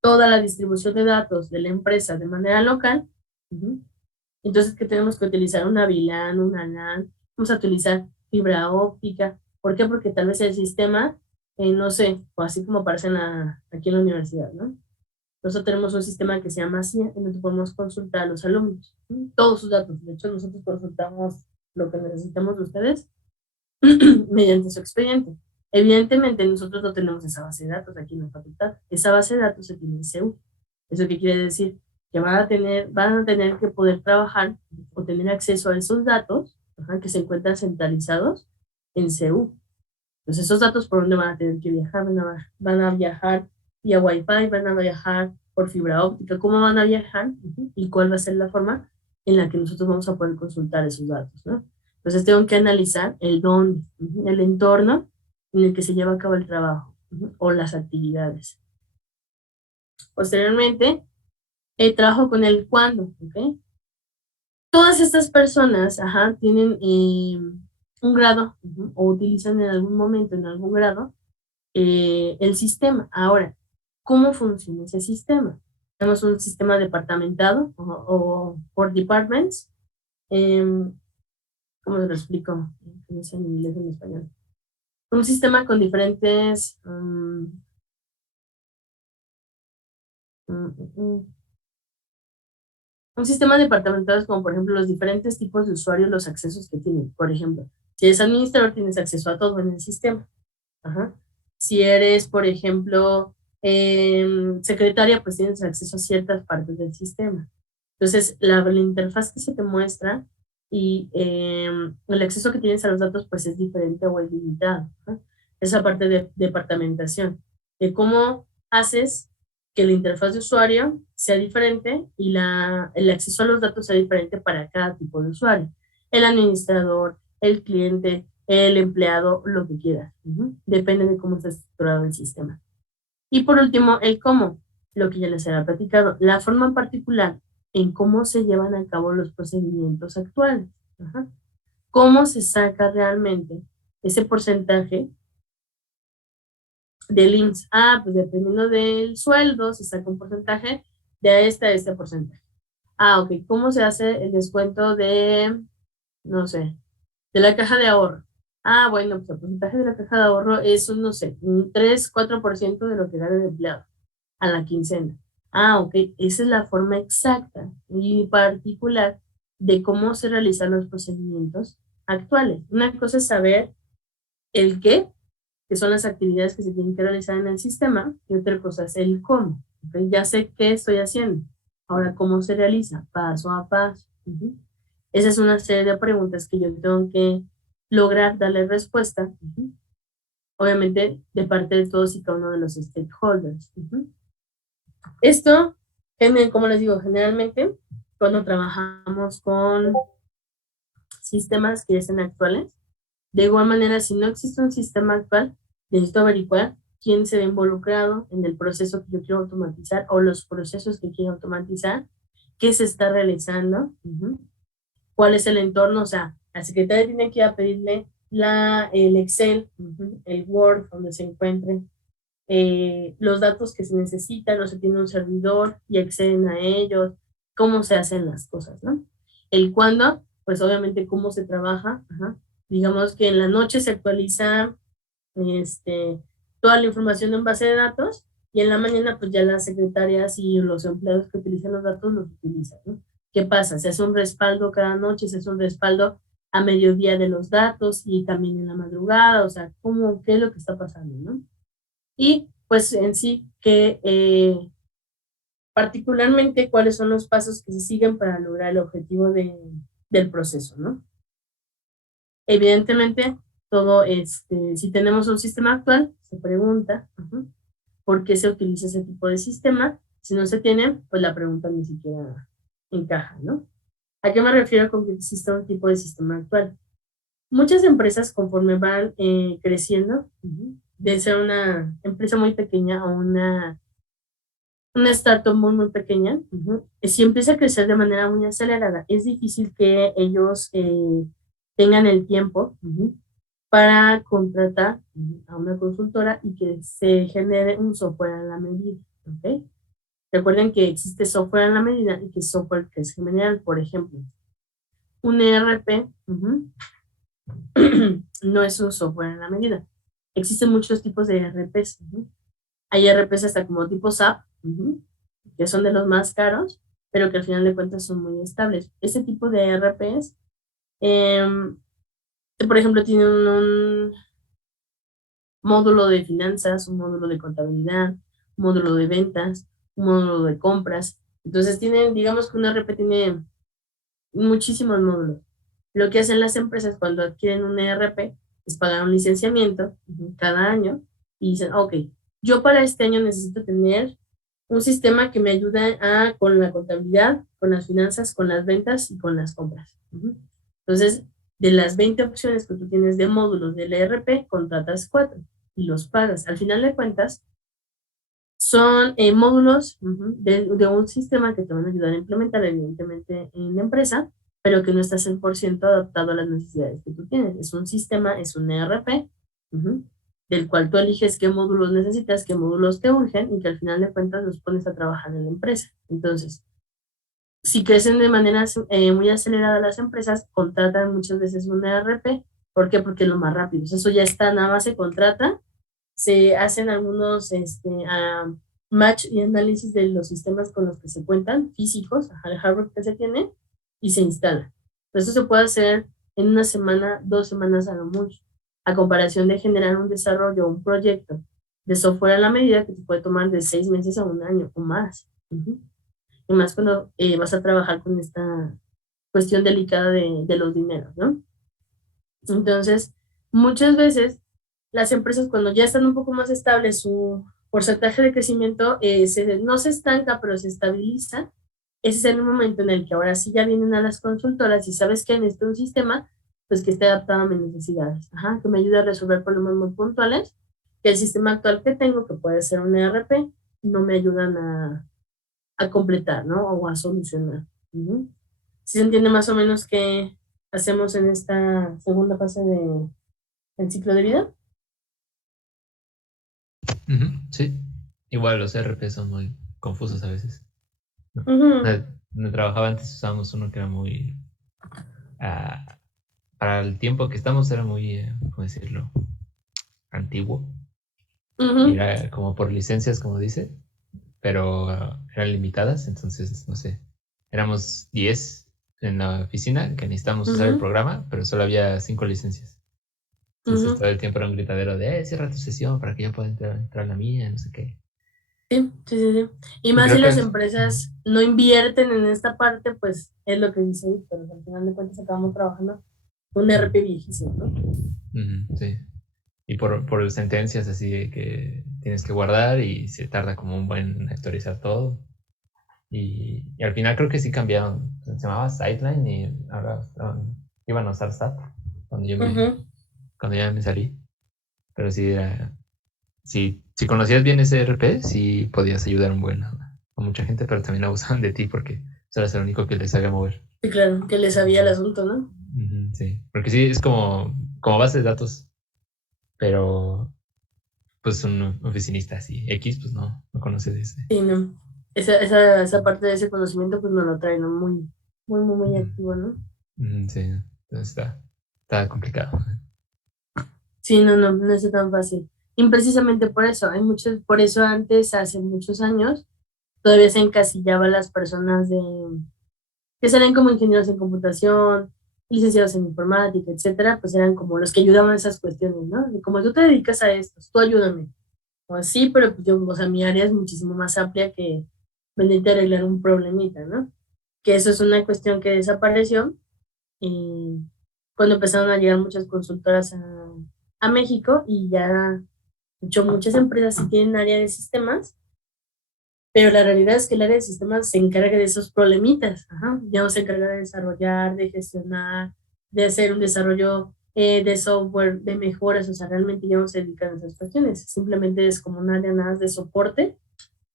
toda la distribución de datos de la empresa de manera local. Entonces, ¿qué tenemos que utilizar? Una VLAN, una LAN, vamos a utilizar fibra óptica. ¿Por qué? Porque tal vez el sistema, no sé, o así como aparecen aquí en la universidad, ¿no? Nosotros tenemos un sistema que se llama CIA, en donde podemos consultar a los alumnos, todos sus datos. De hecho, nosotros consultamos lo que necesitamos de ustedes mediante su expediente. Evidentemente, nosotros no tenemos esa base de datos aquí en la facultad. Esa base de datos se tiene en CEU. ¿Eso qué quiere decir? Que van a tener que poder trabajar o tener acceso a esos datos que se encuentran centralizados en CEU. Entonces, esos datos, ¿por dónde van a tener que viajar? Van a viajar vía Wi-Fi, van a viajar por fibra óptica. ¿Cómo van a viajar? ¿Y cuál va a ser la forma en la que nosotros vamos a poder consultar esos datos, ¿no? Entonces, tengo que analizar el dónde, el entorno en el que se lleva a cabo el trabajo o las actividades. Posteriormente, trabajo con el cuándo, ¿ok? Todas estas personas, tienen un grado o utilizan en algún momento, en algún grado, el sistema. Ahora, ¿cómo funciona ese sistema? Tenemos un sistema departamentado o por departments. ¿Cómo se lo explico? No sé en inglés o en español. Un sistema con diferentes... Un sistema departamentado es como, por ejemplo, los diferentes tipos de usuarios, los accesos que tienen. Por ejemplo, si eres administrador, tienes acceso a todo en el sistema. Si eres, por ejemplo, secretaria, pues tienes acceso a ciertas partes del sistema. Entonces, la interfaz que se te muestra y el acceso que tienes a los datos, pues es diferente o es limitado. Esa parte de departamentación, de cómo haces que la interfaz de usuario sea diferente y el acceso a los datos sea diferente para cada tipo de usuario. El administrador, el cliente, el empleado, lo que quieras. Depende de cómo está estructurado el sistema. Y por último, el cómo, lo que ya les había platicado, la forma en particular en cómo se llevan a cabo los procedimientos actuales. Cómo se saca realmente ese porcentaje del IMSS. Pues dependiendo del sueldo, se saca un porcentaje de este porcentaje. Ok, ¿cómo se hace el descuento de, no sé, de la caja de ahorro? Bueno, pues el porcentaje de la caja de ahorro es un, no sé, un 3-4% de lo que gana el empleado a la quincena. Ok, esa es la forma exacta y particular de cómo se realizan los procedimientos actuales. Una cosa es saber el qué, que son las actividades que se tienen que realizar en el sistema, y otra cosa es el cómo. ¿Okay? Ya sé qué estoy haciendo. Ahora, ¿cómo se realiza? Paso a paso. Esa es una serie de preguntas que yo tengo que lograr darle respuesta, obviamente, de parte de todos y cada uno de los stakeholders. Esto, como les digo, generalmente, cuando trabajamos con sistemas que ya estén actuales, de igual manera, si no existe un sistema actual, necesito averiguar quién se ve involucrado en el proceso que yo quiero automatizar o los procesos que quiero automatizar, qué se está realizando, cuál es el entorno. O sea, la secretaria tiene que ir a pedirle el Excel, el Word, donde se encuentren los datos que se necesitan, o se tiene un servidor y acceden a ellos, cómo se hacen las cosas, ¿no? El cuándo, pues obviamente cómo se trabaja. Digamos que en la noche se actualiza toda la información en base de datos y en la mañana pues ya las secretarias y los empleados que utilizan los datos los utilizan, ¿no? ¿Qué pasa? Se hace un respaldo cada noche, se hace un respaldo a mediodía de los datos y también en la madrugada. O sea, ¿qué es lo que está pasando, no? Y pues en sí, que particularmente cuáles son los pasos que se siguen para lograr el objetivo del proceso, ¿no? Evidentemente, todo, si tenemos un sistema actual, se pregunta por qué se utiliza ese tipo de sistema. Si no se tiene, pues la pregunta ni siquiera encaja, ¿no? ¿A qué me refiero con que exista un tipo de sistema actual? muchas empresas conforme van creciendo, de ser una empresa muy pequeña a una startup muy pequeña, si empieza a crecer de manera muy acelerada, es difícil que ellos tengan el tiempo para contratar a una consultora y que se genere un software a la medida, ¿ok? Recuerden que existe software a la medida y que software que es general. Por ejemplo, un ERP no es un software a la medida. Existen muchos tipos de ERPs. Hay ERPs hasta como tipo SAP, que son de los más caros, pero que al final de cuentas son muy estables. Ese tipo de ERPs, por ejemplo, tienen un módulo de finanzas, un módulo de contabilidad, un módulo de ventas, un módulo de compras. Entonces tienen, digamos que un ERP tiene muchísimos módulos. Lo que hacen las empresas cuando adquieren un ERP es pagar un licenciamiento cada año y dicen, ok, yo para este año necesito tener un sistema que me ayude con la contabilidad, con las finanzas, con las ventas y con las compras. Entonces, de las 20 opciones que tú tienes de módulos del ERP, contratas 4 y los pagas. Al final de cuentas, son módulos de un sistema que te van a ayudar a implementar evidentemente en la empresa, pero que no está 100% adaptado a las necesidades que tú tienes. Es un sistema, es un ERP, del cual tú eliges qué módulos necesitas, qué módulos te urgen y que al final de cuentas los pones a trabajar en la empresa. Entonces, si crecen de manera muy acelerada las empresas, contratan muchas veces un ERP. ¿Por qué? Porque es lo más rápido. Eso ya está, nada más se contrata, se hacen algunos match y análisis de los sistemas con los que se cuentan, físicos, el hardware que se tiene, y se instala. Eso se puede hacer en una semana, 2 semanas a lo mucho, a comparación de generar un desarrollo, un proyecto de software a la medida que te puede tomar de 6 meses a 1 año o más. Y más cuando vas a trabajar con esta cuestión delicada de los dineros, ¿no? Entonces, muchas veces las empresas cuando ya están un poco más estables, su porcentaje de crecimiento no se estanca, pero se estabiliza. Ese es el momento en el que ahora sí ya vienen a las consultoras y sabes que necesito un sistema, pues que esté adaptado a mis necesidades, que me ayude a resolver problemas muy puntuales, que el sistema actual que tengo, que puede ser un ERP, no me ayudan a completar, ¿no? O a solucionar. ¿Sí se entiende más o menos qué hacemos en esta segunda fase del ciclo de vida? Sí, igual los RP son muy confusos a veces. Donde trabajaba antes usábamos uno que era muy... para el tiempo que estamos era muy, ¿cómo decirlo? Antiguo. Y era como por licencias, como dice, pero eran limitadas, entonces, no sé, éramos 10 en la oficina que necesitábamos usar el programa, pero solo había 5 licencias. Entonces todo el tiempo era un gritadero de, cierra tu sesión para que yo pueda entrar a la mía, no sé qué. Sí. Y más si las empresas no invierten en esta parte, pues es lo que dice Víctor, al final de cuentas acabamos trabajando un ERP viejísimo, ¿no? Sí. Y por sentencias así de que tienes que guardar y se tarda como un buen actualizar todo. Y al final creo que sí cambiaron. Se llamaba Sideline y ahora iban a usar SAP cuando ya me salí. Pero sí era... Si conocías bien ese ERP, sí podías ayudar a mucha gente, pero también abusaban de ti porque eras el único que les sabía mover. Sí, claro, que les sabía el asunto, ¿no? Sí, porque sí, es como base de datos, pero pues un oficinista así, X, pues no conoce de ese. Sí, no. Esa parte de ese conocimiento pues no lo trae, ¿no? Muy activo, ¿no? Sí, entonces está complicado. Sí, no es tan fácil. Y precisamente por eso, por eso antes, hace muchos años, todavía se encasillaba a las personas que salen como ingenieros en computación, licenciados en informática, etcétera, pues eran como los que ayudaban a esas cuestiones, ¿no? Y como tú te dedicas a esto, tú ayúdame. O sí, pero pues yo, o sea, mi área es muchísimo más amplia que venirte a arreglar un problemita, ¿no? Que eso es una cuestión que desapareció y cuando empezaron a llegar muchas consultoras a México y ya, de hecho, muchas empresas sí tienen área de sistemas, pero la realidad es que el área de sistemas se encarga de esos problemitas, ya no se encarga de desarrollar, de gestionar, de hacer un desarrollo de software, de mejoras, o sea, realmente ya no se dedican a esas cuestiones, simplemente es como un área nada más de soporte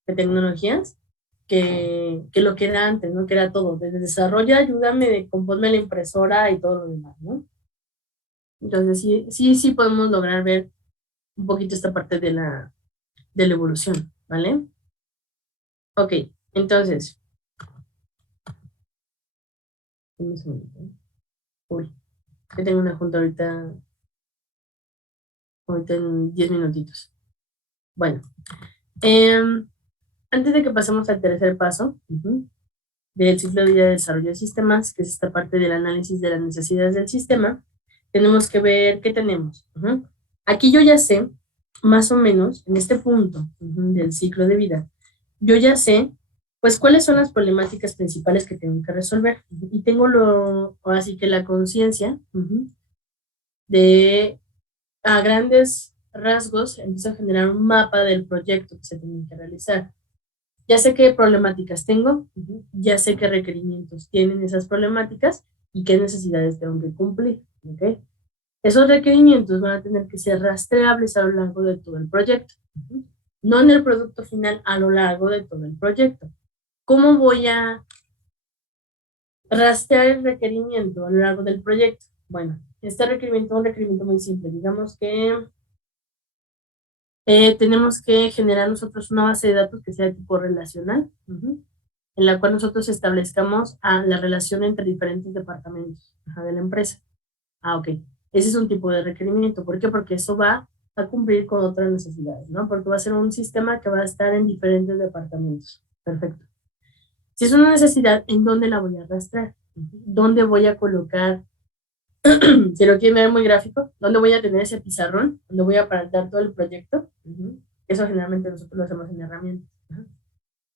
de tecnologías, que lo que era antes, ¿no? Que era todo, desde desarrollo, ayúdame, compónme la impresora y todo lo demás, ¿no? Entonces, sí podemos lograr ver un poquito esta parte de la evolución, ¿vale? Ok, entonces, un segundito. Uy, que tengo una junta ahorita en 10 minutitos. Bueno, antes de que pasemos al tercer paso del ciclo de vida de desarrollo de sistemas, que es esta parte del análisis de las necesidades del sistema, tenemos que ver qué tenemos. Aquí yo ya sé, más o menos, en este punto del ciclo de vida, yo ya sé, pues, cuáles son las problemáticas principales que tengo que resolver. Y tengo así que la conciencia de, a grandes rasgos, empiezo a generar un mapa del proyecto que se tiene que realizar. Ya sé qué problemáticas tengo, ya sé qué requerimientos tienen esas problemáticas y qué necesidades tengo que cumplir. ¿Ok? Esos requerimientos van a tener que ser rastreables a lo largo de todo el proyecto. No en el producto final, a lo largo de todo el proyecto. ¿Cómo voy a rastrear el requerimiento a lo largo del proyecto? Bueno, este requerimiento es un requerimiento muy simple. Digamos que tenemos que generar nosotros una base de datos que sea de tipo relacional, en la cual nosotros establezcamos la relación entre diferentes departamentos de la empresa. Ok. Ese es un tipo de requerimiento. ¿Por qué? Porque eso va a cumplir con otras necesidades, ¿no? Porque va a ser un sistema que va a estar en diferentes departamentos. Perfecto. Si es una necesidad, ¿en dónde la voy a arrastrar? ¿Dónde voy a colocar? Si lo quieren ver muy gráfico, ¿dónde voy a tener ese pizarrón? ¿Dónde voy a plantar todo el proyecto? Eso generalmente nosotros lo hacemos en herramientas.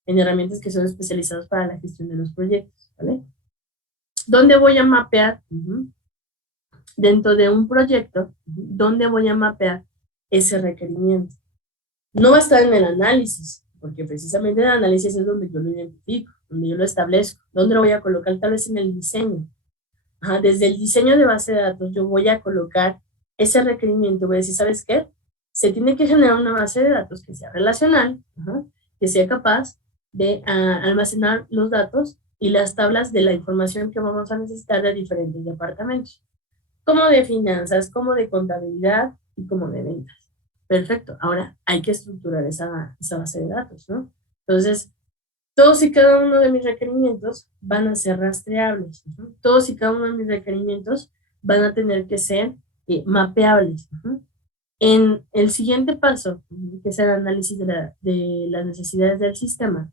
En herramientas que son especializadas para la gestión de los proyectos, ¿vale? ¿Dónde voy a mapear? Dentro de un proyecto, ¿dónde voy a mapear ese requerimiento? No va a estar en el análisis, porque precisamente el análisis es donde yo lo identifico, donde yo lo establezco, dónde lo voy a colocar, tal vez en el diseño. Desde el diseño de base de datos yo voy a colocar ese requerimiento, voy a decir, ¿sabes qué? Se tiene que generar una base de datos que sea relacional, que sea capaz de almacenar los datos y las tablas de la información que vamos a necesitar de diferentes departamentos, como de finanzas, como de contabilidad y como de ventas. Perfecto. Ahora hay que estructurar esa base de datos, ¿no? Entonces, todos y cada uno de mis requerimientos van a ser rastreables. Todos y cada uno de mis requerimientos van a tener que ser mapeables. En el siguiente paso, que es el análisis de las necesidades del sistema,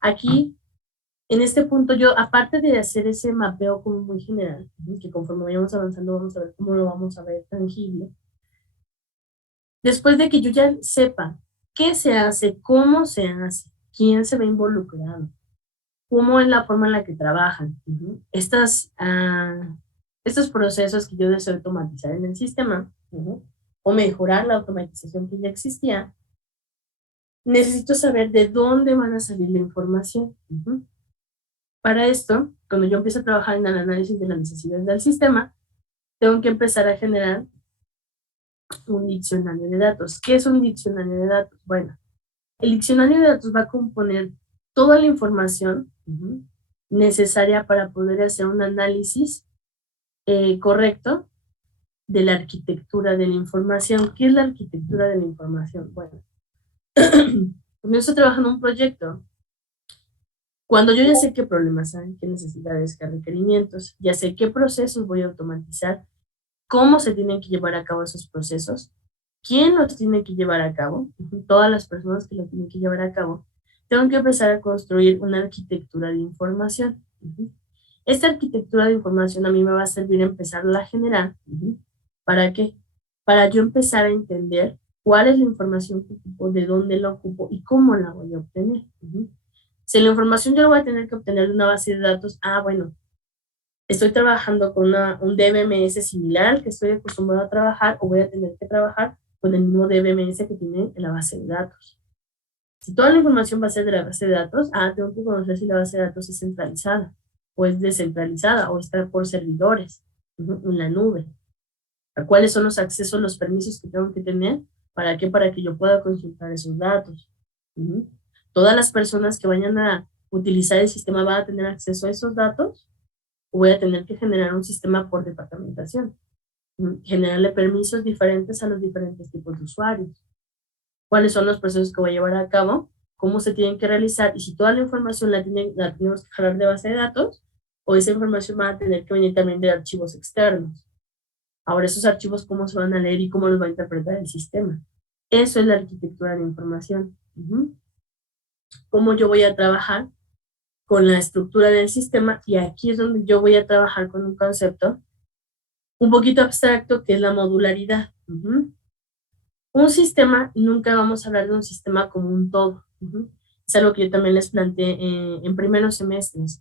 aquí, en este punto, yo, aparte de hacer ese mapeo como muy general, que conforme vayamos avanzando vamos a ver cómo lo vamos a ver tangible, después de que yo ya sepa qué se hace, cómo se hace, quién se ve involucrado, cómo es la forma en la que trabajan, estos procesos que yo deseo automatizar en el sistema, o mejorar la automatización que ya existía, necesito saber de dónde van a salir la información. Para esto, cuando yo empiezo a trabajar en el análisis de las necesidades del sistema, tengo que empezar a generar un diccionario de datos. ¿Qué es un diccionario de datos? Bueno, el diccionario de datos va a componer toda la información necesaria para poder hacer un análisis correcto de la arquitectura de la información. ¿Qué es la arquitectura de la información? Bueno, cuando yo estoy trabajando en un proyecto, cuando yo ya sé qué problemas hay, qué necesidades, qué requerimientos, ya sé qué procesos voy a automatizar, cómo se tienen que llevar a cabo esos procesos, quién los tiene que llevar a cabo, todas las personas que lo tienen que llevar a cabo, tengo que empezar a construir una arquitectura de información. Esta arquitectura de información a mí me va a servir empezarla a generar. ¿Para qué? Para yo empezar a entender cuál es la información que ocupo, de dónde la ocupo y cómo la voy a obtener. Si la información yo la voy a tener que obtener de una base de datos, bueno, estoy trabajando con un DBMS similar al que estoy acostumbrado a trabajar, o voy a tener que trabajar con el mismo DBMS que tiene en la base de datos. Si toda la información va a ser de la base de datos, tengo que conocer si la base de datos es centralizada, o es descentralizada, o está por servidores, en la nube. ¿Cuáles son los accesos, los permisos que tengo que tener? ¿Para qué? Para que yo pueda consultar esos datos. Todas las personas que vayan a utilizar el sistema van a tener acceso a esos datos, o voy a tener que generar un sistema por departamentación. Generarle permisos diferentes a los diferentes tipos de usuarios. ¿Cuáles son los procesos que voy a llevar a cabo? ¿Cómo se tienen que realizar? Y si toda la información la tenemos que jalar de base de datos, o esa información va a tener que venir también de archivos externos. Ahora, esos archivos, ¿cómo se van a leer y cómo los va a interpretar el sistema? Eso es la arquitectura de información. ¿Cómo yo voy a trabajar con la estructura del sistema? Y aquí es donde yo voy a trabajar con un concepto un poquito abstracto, que es la modularidad. Un sistema, nunca vamos a hablar de un sistema como un todo. Es algo que yo también les planteé en primeros semestres.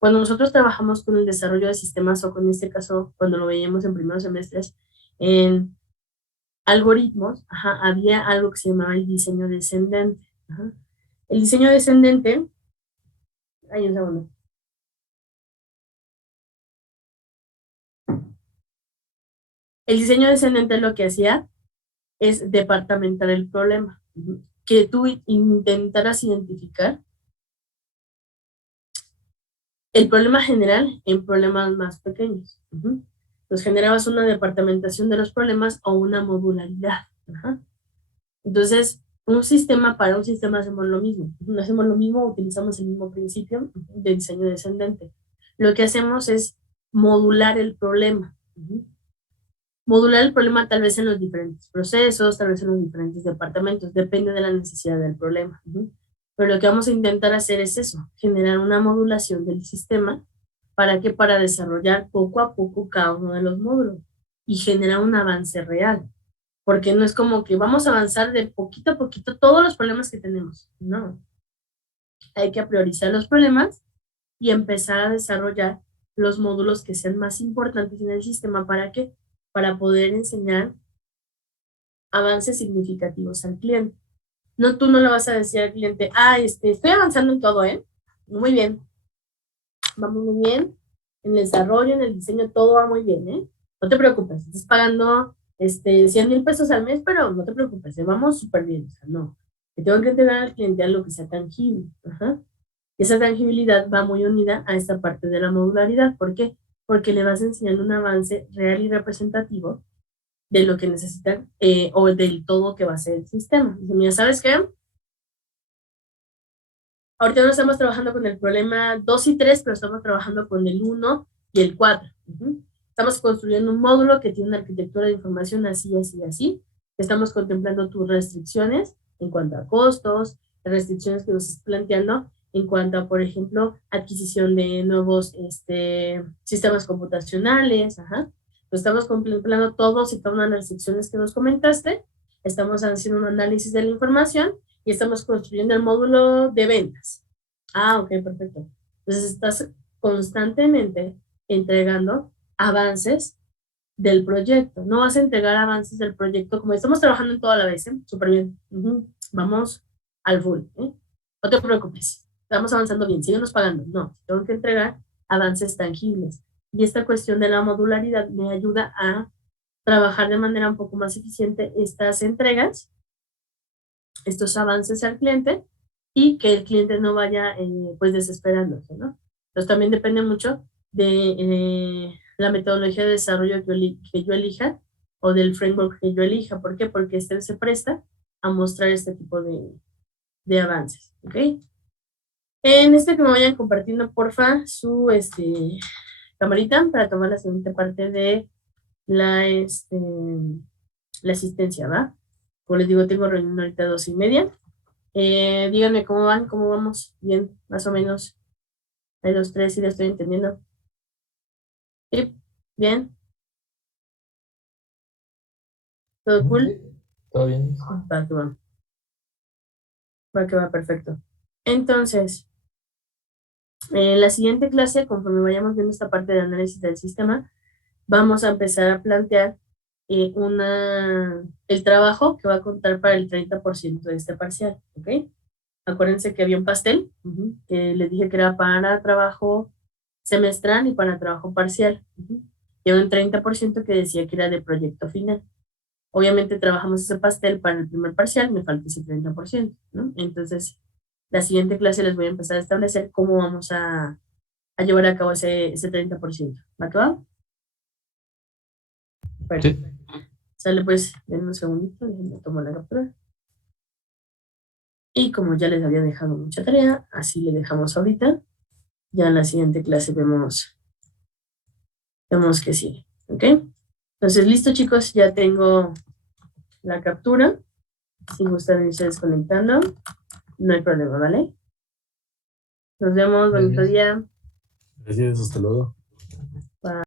Cuando nosotros trabajamos con el desarrollo de sistemas, o con este caso, cuando lo veíamos en primeros semestres, en algoritmos, había algo que se llamaba el diseño descendente. El diseño descendente, hay un segundo. El diseño descendente lo que hacía es departamentar el problema, que tú intentaras identificar el problema general en problemas más pequeños. Entonces generabas una departamentación de los problemas o una modularidad. Entonces, un sistema, para un sistema hacemos lo mismo. No hacemos lo mismo, utilizamos el mismo principio de diseño descendente. Lo que hacemos es modular el problema. Modular el problema tal vez en los diferentes procesos, tal vez en los diferentes departamentos, depende de la necesidad del problema. Pero lo que vamos a intentar hacer es eso, generar una modulación del sistema. ¿Para qué? Para desarrollar poco a poco cada uno de los módulos y generar un avance real. Porque no es como que vamos a avanzar de poquito a poquito todos los problemas que tenemos. No. Hay que priorizar los problemas y empezar a desarrollar los módulos que sean más importantes en el sistema. ¿Para qué? Para poder enseñar avances significativos al cliente. No, tú no le vas a decir al cliente, estoy avanzando en todo, muy bien. Vamos muy bien. En el desarrollo, en el diseño, todo va muy bien, No te preocupes, estás pagando 100,000 pesos al mes, pero no te preocupes, vamos súper bien. O sea, no. Te tengo que entregar al cliente algo que sea tangible. Esa tangibilidad va muy unida a esta parte de la modularidad. ¿Por qué? Porque le vas enseñando un avance real y representativo de lo que necesitan o del todo que va a ser el sistema. Dice, mira, ¿sabes qué? Ahorita no estamos trabajando con el problema 2 y 3, pero estamos trabajando con el 1 y el 4. Estamos construyendo un módulo que tiene una arquitectura de información así, así, así. Estamos contemplando tus restricciones en cuanto a costos, restricciones que nos estás planteando en cuanto a, por ejemplo, adquisición de nuevos sistemas computacionales. Estamos contemplando todos y todas las restricciones que nos comentaste. Estamos haciendo un análisis de la información y estamos construyendo el módulo de ventas. Ok, perfecto. Entonces estás constantemente entregando avances del proyecto. No vas a entregar avances del proyecto como estamos trabajando en toda la vez, súper bien. Vamos al full. No te preocupes, estamos avanzando bien, síguenos pagando. No, tengo que entregar avances tangibles. Y esta cuestión de la modularidad me ayuda a trabajar de manera un poco más eficiente estas entregas, estos avances al cliente, y que el cliente no vaya pues desesperándose, Entonces también depende mucho de la metodología de desarrollo que yo elija o del framework que yo elija. ¿Por qué? Porque este se presta a mostrar este tipo de avances, ¿ok? En que me vayan compartiendo, porfa, su camarita para tomar la siguiente parte de la asistencia, ¿va? Como les digo, tengo reunión ahorita 2:30. Díganme cómo van, cómo vamos. Bien, más o menos. Hay los tres, sí, lo estoy entendiendo. Sí, bien. ¿Todo cool? Todo bien. Va que va. Va que va, perfecto. Entonces, en la siguiente clase, conforme vayamos viendo esta parte de análisis del sistema, vamos a empezar a plantear el trabajo que va a contar para el 30% de este parcial, ¿ok? Acuérdense que había un pastel, que les dije que era para trabajo semestral y para trabajo parcial. Y y un 30% que decía que era de proyecto final. Obviamente trabajamos ese pastel para el primer parcial, me falta ese 30%, ¿no? Entonces, la siguiente clase les voy a empezar a establecer cómo vamos a llevar a cabo ese 30%. ¿Va que va? Perfecto. Sale pues, denme un segundito, déjenme tomar la captura. Y como ya les había dejado mucha tarea, así le dejamos ahorita. Ya en la siguiente clase vemos que sigue, ¿ok? Entonces, listo chicos, ya tengo la captura. Si gustan irse desconectando, no hay problema, ¿vale? Nos vemos, bonito día. Gracias, hasta luego. Bye.